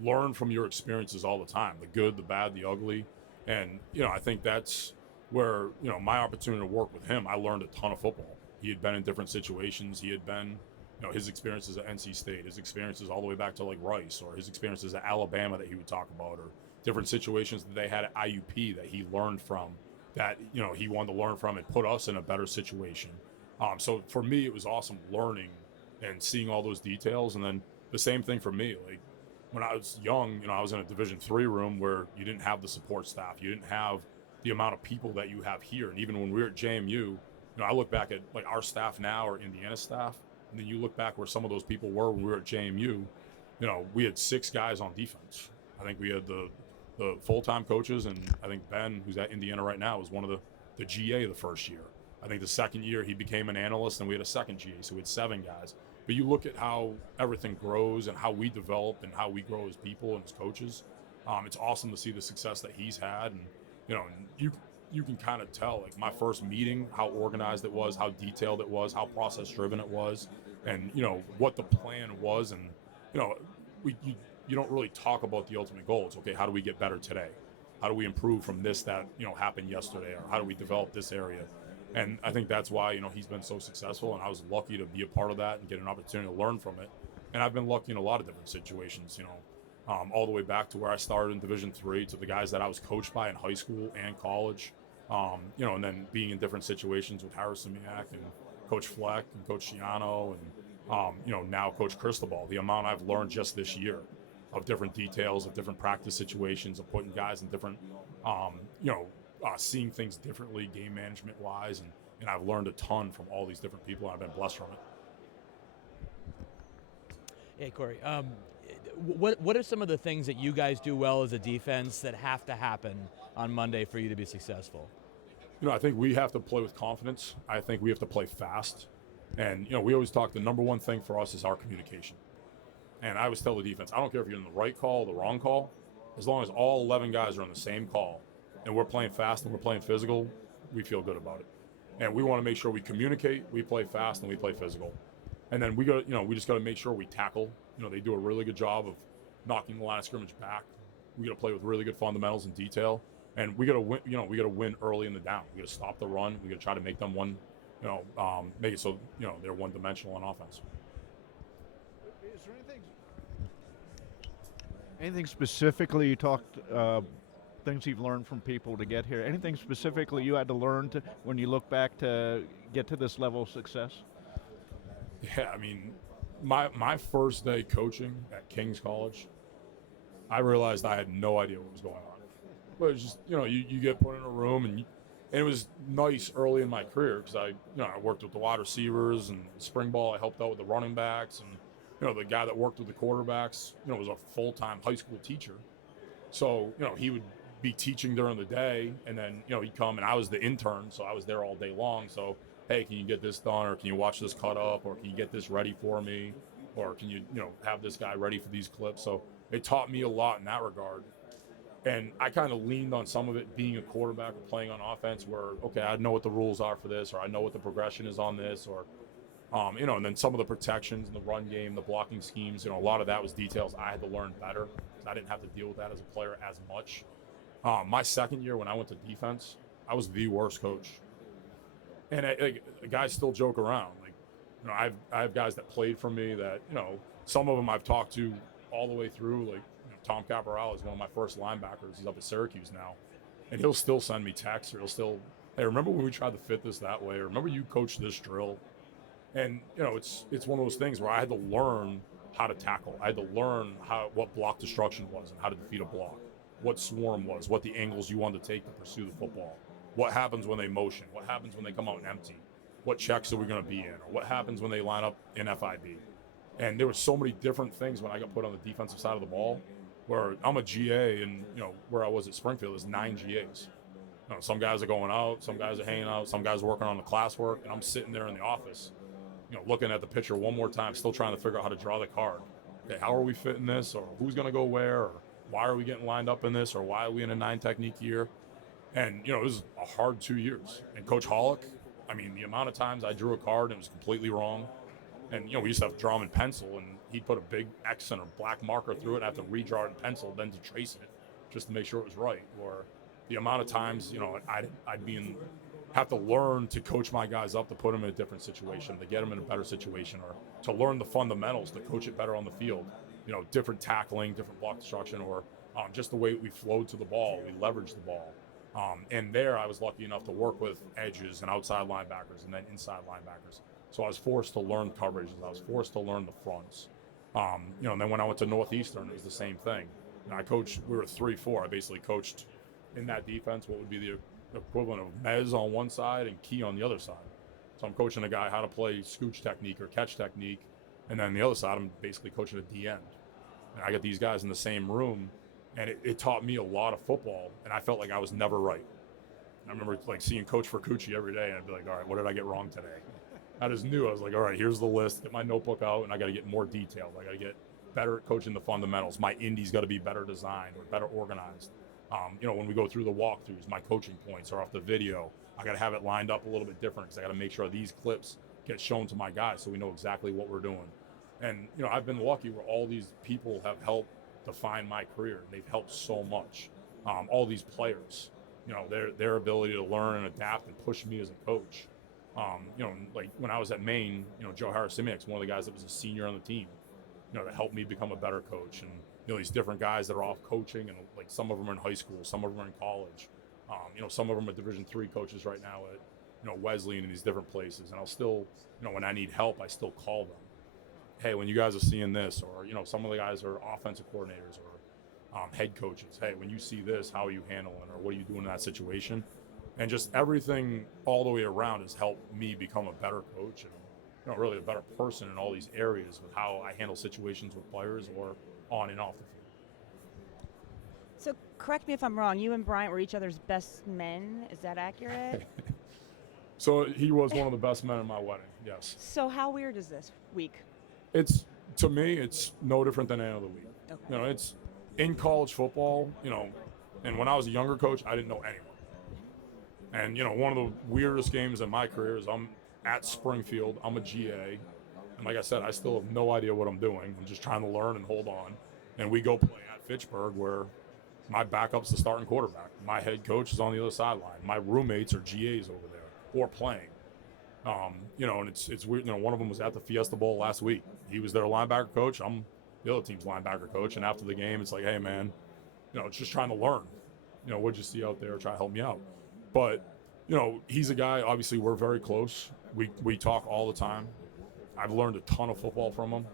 learn from your experiences all the time, the good, the bad, the ugly. And, I think that's where, my opportunity to work with him, I learned a ton of football. He had been in different situations. He had been, his experiences at NC State, his experiences all the way back to like Rice, or his experiences at Alabama that he would talk about, or different situations that they had at IUP that he learned from, that he wanted to learn from and put us in a better situation. So for me, it was awesome learning and seeing all those details. And then the same thing for me. Like when I was young, I was in a Division III room where you didn't have the support staff. You didn't have the amount of people that you have here. And even when we were at JMU, I look back at like our staff now or Indiana staff, and then you look back where some of those people were when we were at JMU. We had 6 guys on defense. I think we had the full-time coaches, and I think Ben, who's at Indiana right now, was one of the GA the first year. I think the second year he became an analyst, and we had a second GA, so we had 7 guys. But you look at how everything grows and how we develop and how we grow as people and as coaches. It's awesome to see the success that he's had, and and you can kind of tell, like my first meeting, how organized it was, how detailed it was, how process-driven it was, and what the plan was, and you don't really talk about the ultimate goal. It's okay, how do we get better today? How do we improve from this that happened yesterday, or how do we develop this area? And I think that's why he's been so successful, and I was lucky to be a part of that and get an opportunity to learn from it. And I've been lucky in a lot of different situations, all the way back to where I started in Division III to the guys that I was coached by in high school and college, and then being in different situations with Harrison Miak and Coach Fleck and Coach Ciano and now Coach Cristobal. The amount I've learned just this year of different details, of different practice situations, of putting guys in different, seeing things differently game management wise, and I've learned a ton from all these different people, and I've been blessed from it. Hey, Corey. What are some of the things that you guys do well as a defense that have to happen on Monday for you to be successful? I think we have to play with confidence. I think we have to play fast. And, we always talk, the number one thing for us is our communication. And I always tell the defense, I don't care if you're in the right call or the wrong call, as long as all 11 guys are on the same call and we're playing fast and we're playing physical, we feel good about it. And we want to make sure we communicate, we play fast, and we play physical. And then we just got to make sure we tackle. They do a really good job of knocking the line of scrimmage back. We got to play with really good fundamentals and detail. And we got to win. We got to win early in the down. We got to stop the run. We got to try to make them make it so they're one-dimensional on offense. Is there anything specifically you talked things you've learned from people to get here? Anything specifically you had to learn when you look back to get to this level of success? Yeah, I mean, my first day coaching at King's College, I realized I had no idea what was going on. But it was just, you get put in a room, and it was nice early in my career because I worked with the wide receivers and spring ball. I helped out with the running backs, and the guy that worked with the quarterbacks, was a full-time high school teacher. So, he would be teaching during the day, and then, he'd come, and I was the intern, so I was there all day long. So, hey, can you get this done, or can you watch this cut up, or can you get this ready for me, or can you, have this guy ready for these clips? So it taught me a lot in that regard. And I kind of leaned on some of it being a quarterback or playing on offense where, okay, I know what the rules are for this, or I know what the progression is on this, or, and then some of the protections in the run game, the blocking schemes, a lot of that was details I had to learn better because I didn't have to deal with that as a player as much. My second year when I went to defense, I was the worst coach. And guys still joke around. Like, I have guys that played for me that, some of them I've talked to all the way through. Like, Tom Caporal is one of my first linebackers. He's up at Syracuse now. And he'll still send me texts, or he'll still, hey, remember when we tried to fit this that way? Or remember you coached this drill? And, it's one of those things where I had to learn how to tackle. I had to learn what block destruction was and how to defeat a block, what swarm was, what the angles you wanted to take to pursue the football. What happens when they motion? What happens when they come out empty? What checks are we going to be in? Or what happens when they line up in FIB? And there were so many different things when I got put on the defensive side of the ball where I'm a GA, and, where I was at Springfield is 9 GAs. Some guys are going out, some guys are hanging out, some guys are working on the classwork, and I'm sitting there in the office, looking at the picture one more time, still trying to figure out how to draw the card. Okay, how are we fitting this? Or who's going to go where? Or why are we getting lined up in this? Or why are we in a 9 technique year? And, it was a hard 2 years. And Coach Hollick, I mean, the amount of times I drew a card and it was completely wrong. And, we used to have to draw them in pencil, and he'd put a big X and a black marker through it, and have to redraw it in pencil, then to trace it, just to make sure it was right. Or the amount of times, I'd have to learn to coach my guys up to put them in a different situation, to get them in a better situation, or to learn the fundamentals, to coach it better on the field. Different tackling, different block destruction, or just the way we flowed to the ball, we leveraged the ball. And there I was lucky enough to work with edges and outside linebackers and then inside linebackers. So I was forced to learn coverages. I was forced to learn the fronts. And then when I went to Northeastern, it was the same thing. And we were 3-4. I basically coached in that defense what would be the equivalent of Mez on one side and Key on the other side. So I'm coaching a guy how to play scooch technique or catch technique, and then the other side, I'm basically coaching a D end. And I got these guys in the same room, and it taught me a lot of football, and I felt like I was never right. I remember like seeing Coach Fercucci every day, and I'd be like, all right, what did I get wrong today? I just knew. I was like, all right, here's the list. Get my notebook out, and I got to get more detailed. I got to get better at coaching the fundamentals. My indies got to be better designed or better organized. When we go through the walkthroughs, my coaching points are off the video. I got to have it lined up a little bit different because I got to make sure these clips get shown to my guys so we know exactly what we're doing. And, I've been lucky where all these people have helped define my career. They've helped so much. All these players, their ability to learn and adapt and push me as a coach. Like when I was at Maine, Joe Harris-Simiak's one of the guys that was a senior on the team, that helped me become a better coach. And, these different guys that are off coaching, and like some of them are in high school, some of them are in college. Some of them are Division III coaches right now at, Wesleyan and these different places. And I'll still, when I need help, I still call them. Hey, when you guys are seeing this, or, some of the guys are offensive coordinators or head coaches. Hey, when you see this, how are you handling, or what are you doing in that situation? And just everything all the way around has helped me become a better coach and, really a better person in all these areas with how I handle situations with players or on and off the field. So correct me if I'm wrong, you and Bryant were each other's best men. Is that accurate? So he was one of the best men in my wedding, yes. So how weird is this week? To me, it's no different than any other week. Okay. It's in college football, and when I was a younger coach, I didn't know anyone. And, one of the weirdest games in my career is I'm at Springfield, I'm a GA, and like I said, I still have no idea what I'm doing. I'm just trying to learn and hold on. And we go play at Fitchburg where my backup's the starting quarterback. My head coach is on the other sideline. My roommates are GAs over there or playing. And it's weird. One of them was at the Fiesta Bowl last week. He was their linebacker coach. I'm the other team's linebacker coach. And after the game, it's like, hey, man, it's just trying to learn. What'd you see out there? Try to help me out. But, he's a guy, obviously, we're very close. We talk all the time. I've learned a ton of football from him.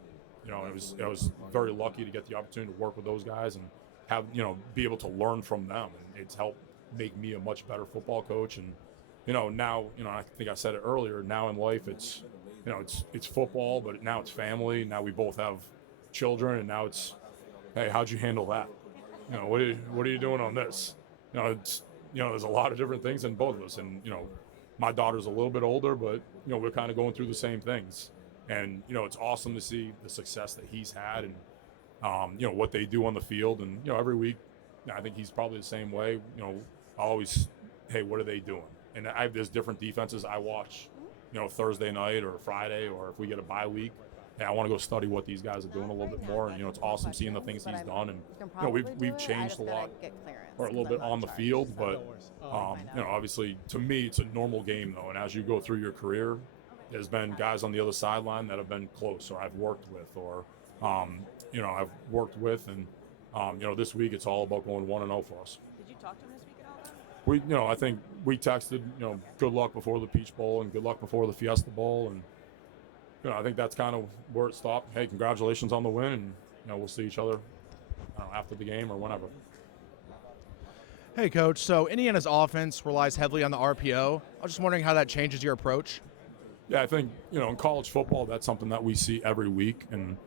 I was very lucky to get the opportunity to work with those guys and have, be able to learn from them. And it's helped make me a much better football coach. And, now, I think I said it earlier, now in life, it's football, but now it's family. Now we both have children, and now it's, hey, how'd you handle that? What are you doing on this? There's a lot of different things in both of us. And, my daughter's a little bit older, but, we're kind of going through the same things. And, it's awesome to see the success that he's had and, what they do on the field. And, every week, I think he's probably the same way. I always, hey, what are they doing? And there's different defenses I watch, Thursday night or Friday, or if we get a bye week. Hey, I want to go study what these guys are doing a little bit more. And, it's awesome seeing the things he's done. And, we've changed a lot or a little bit on the field. But, obviously, to me, it's a normal game, though. And as you go through your career, there's been guys on the other sideline that have been close or I've worked with or, I've worked with. And, this week it's all about going 1-0 for us. Did you talk to him this week at all? I think we texted, good luck before the Peach Bowl and good luck before the Fiesta Bowl. And, I think that's kind of where it stopped. Hey, congratulations on the win. And, we'll see each other after the game or whenever. Hey, Coach. So Indiana's offense relies heavily on the RPO. I was just wondering how that changes your approach. Yeah, I think, in college football, that's something that we see every week. And,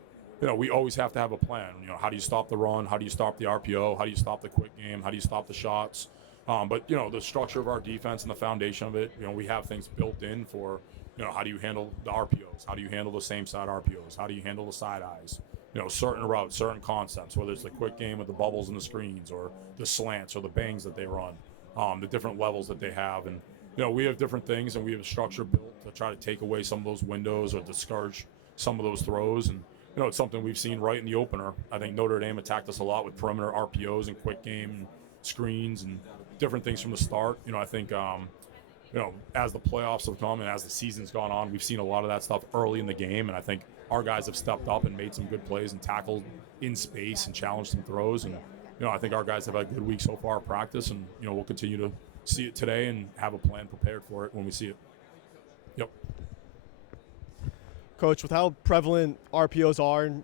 we always have to have a plan. How do you stop the run? How do you stop the RPO? How do you stop the quick game? How do you stop the shots? But, the structure of our defense and the foundation of it, we have things built in for, how do you handle the RPOs? How do you handle the same side RPOs? How do you handle the side eyes? Certain routes, certain concepts, whether it's the quick game with the bubbles and the screens or the slants or the bangs that they run, the different levels that they have. And, we have different things and we have a structure built to try to take away some of those windows or discourage some of those throws. And, it's something we've seen right in the opener. I think Notre Dame attacked us a lot with perimeter RPOs and quick game and screens and different things from the start. I think, as the playoffs have come and as the season's gone on, we've seen a lot of that stuff early in the game. And I think our guys have stepped up and made some good plays and tackled in space and challenged some throws. And, I think our guys have had a good week so far of practice. And, we'll continue to see it today and have a plan prepared for it when we see it. Yep. Coach, with how prevalent RPOs are and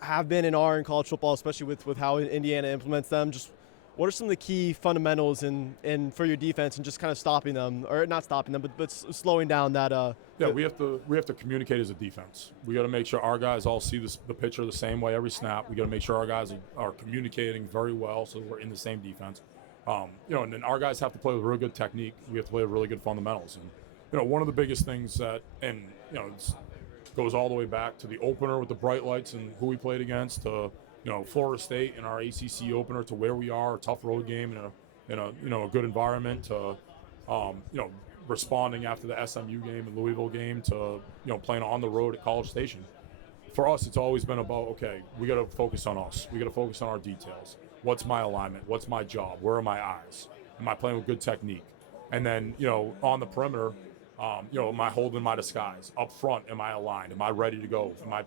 have been and are in college football, especially with how Indiana implements them, just what are some of the key fundamentals in for your defense and just kind of stopping them, or not stopping them, but slowing down that? We have to communicate as a defense. We got to make sure our guys all see the picture the same way every snap. We got to make sure our guys are communicating very well, so we're in the same defense. And then our guys have to play with real good technique. We have to play with really good fundamentals. And one of the biggest things that, it goes all the way back to the opener with the bright lights and who we played against, to Florida State in our ACC opener, to where we are, a tough road game in a good environment, to responding after the SMU game and Louisville game, to playing on the road at College Station. For us, it's always been about, okay, we got to focus on us. We got to focus on our details. What's my alignment? What's my job? Where are my eyes? Am I playing with good technique? And then on the perimeter, am I holding my disguise? Up front, am I aligned? Am I ready to go? Am I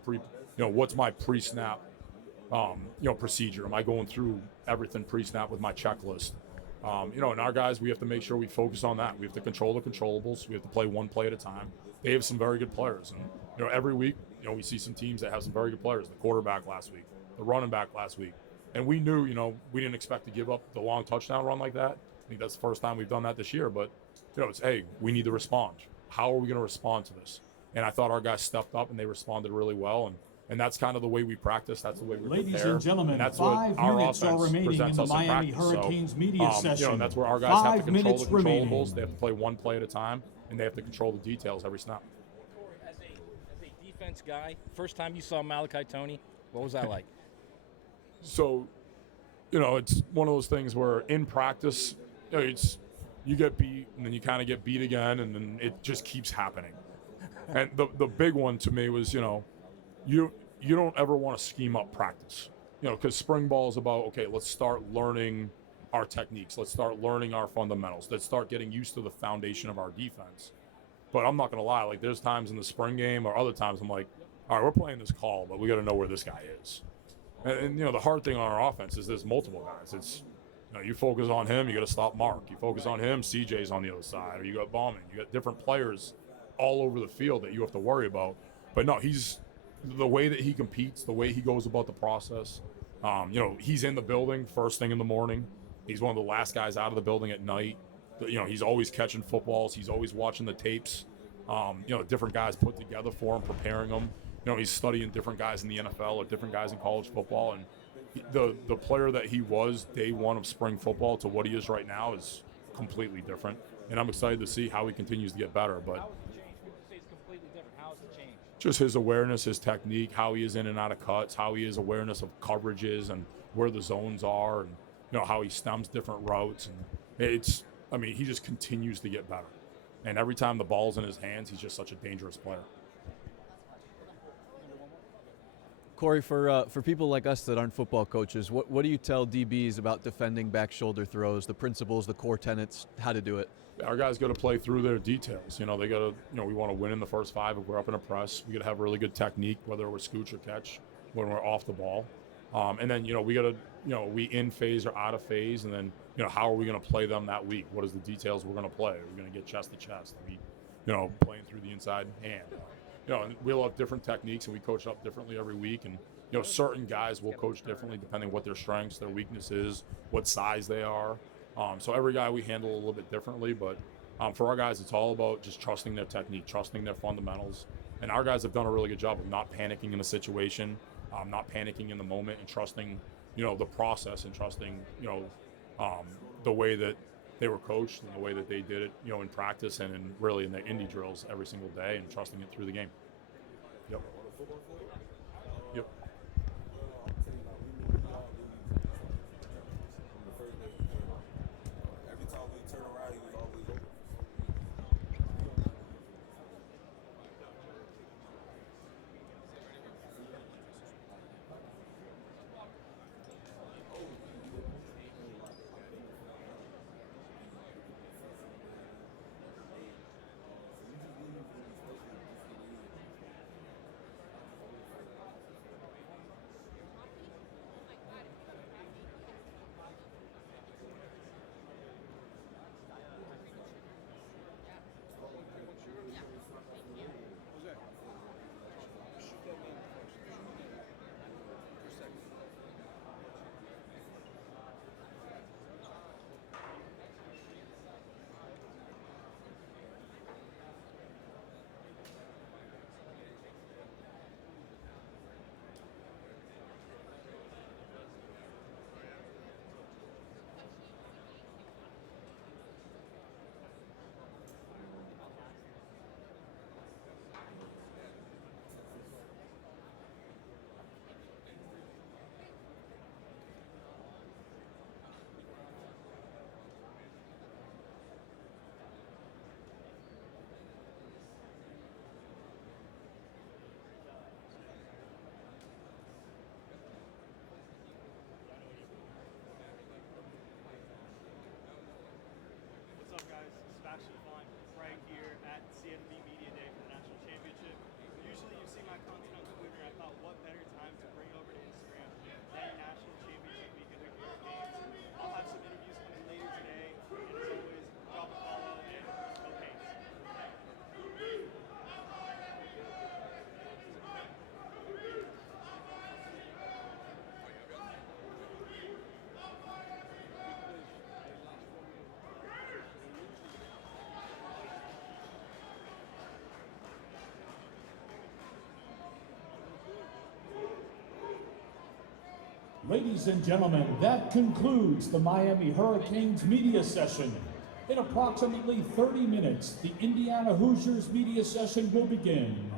what's my pre-snap procedure? Am I going through everything pre-snap with my checklist? And our guys, we have to make sure we focus on that. We have to control the controllables. We have to play one play at a time. They have some very good players, and every week, we see some teams that have some very good players. The quarterback last week, the running back last week, and we knew, we didn't expect to give up the long touchdown run like that. I think that's the first time we've done that this year, but it's, hey, we need to respond. How are we going to respond to this? And I thought our guys stepped up and they responded really well. And that's kind of the way we practice. That's the way we Ladies prepare. and gentlemen, and that's 5 what our minutes are offense remaining presents in the us Miami practice. Hurricanes media session. And that's where our guys have to 5 control minutes the controllables. remaining. They have to play one play at a time, and they have to control the details every snap. As a defense guy, first time you saw Malachi Tony, what was that like? So, it's one of those things where in practice, you get beat, and then you kind of get beat again, and then it just keeps happening. And the big one to me was, you don't ever want to scheme up practice, because spring ball is about, okay, let's start learning our techniques. Let's start learning our fundamentals. Let's start getting used to the foundation of our defense. But I'm not going to lie, like there's times in the spring game or other times I'm like, all right, we're playing this call, but we got to know where this guy is. And the hard thing on our offense is there's multiple guys. It's, you focus on him, you got to stop Mark. You focus on him, CJ's on the other side, or you got Bauman. You got different players all over the field that you have to worry about. But no, he's the way that he competes, the way he goes about the process. He's in the building first thing in the morning. He's one of the last guys out of the building at night. He's always catching footballs. He's always watching the tapes. Different guys put together for him, preparing him. He's studying different guys in the NFL or different guys in college football. And the player that he was day one of spring football to what he is right now is completely different. And I'm excited to see how he continues to get better. But just his awareness, his technique, how he is in and out of cuts, how he is awareness of coverages and where the zones are, and how he stems different routes. And he just continues to get better. And every time the ball's in his hands, he's just such a dangerous player. Corey, for people like us that aren't football coaches, what do you tell DBs about defending back shoulder throws, the principles, the core tenets, how to do it? Our guys got to play through their details. They got to, we want to win in the first 5 if we're up in a press. We got to have really good technique, whether we're scooch or catch, when we're off the ball. And then, we got to, we in phase or out of phase, and then, how are we going to play them that week? What is the details we're going to play? Are we going to get chest to chest? Are we, playing through the inside hand? And we'll have different techniques, and we coach up differently every week. And, certain guys will coach differently depending what their strengths, their weaknesses, what size they are. So every guy we handle a little bit differently. But for our guys, it's all about just trusting their technique, trusting their fundamentals. And our guys have done a really good job of not panicking in the situation, not panicking in the moment, and trusting, the process, and trusting, the way that they were coached and the way that they did it, in practice and really in the indie drills every single day, and trusting it through the game. Yep. Yep. Ladies and gentlemen, that concludes the Miami Hurricanes media session. In approximately 30 minutes, the Indiana Hoosiers media session will begin.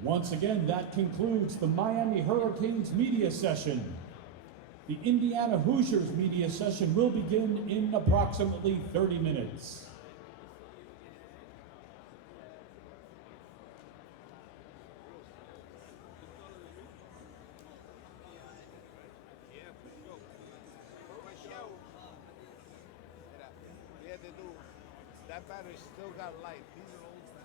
Once again, that concludes the Miami Hurricanes media session. The Indiana Hoosiers media session will begin in approximately 30 minutes. That battery still got life. These are old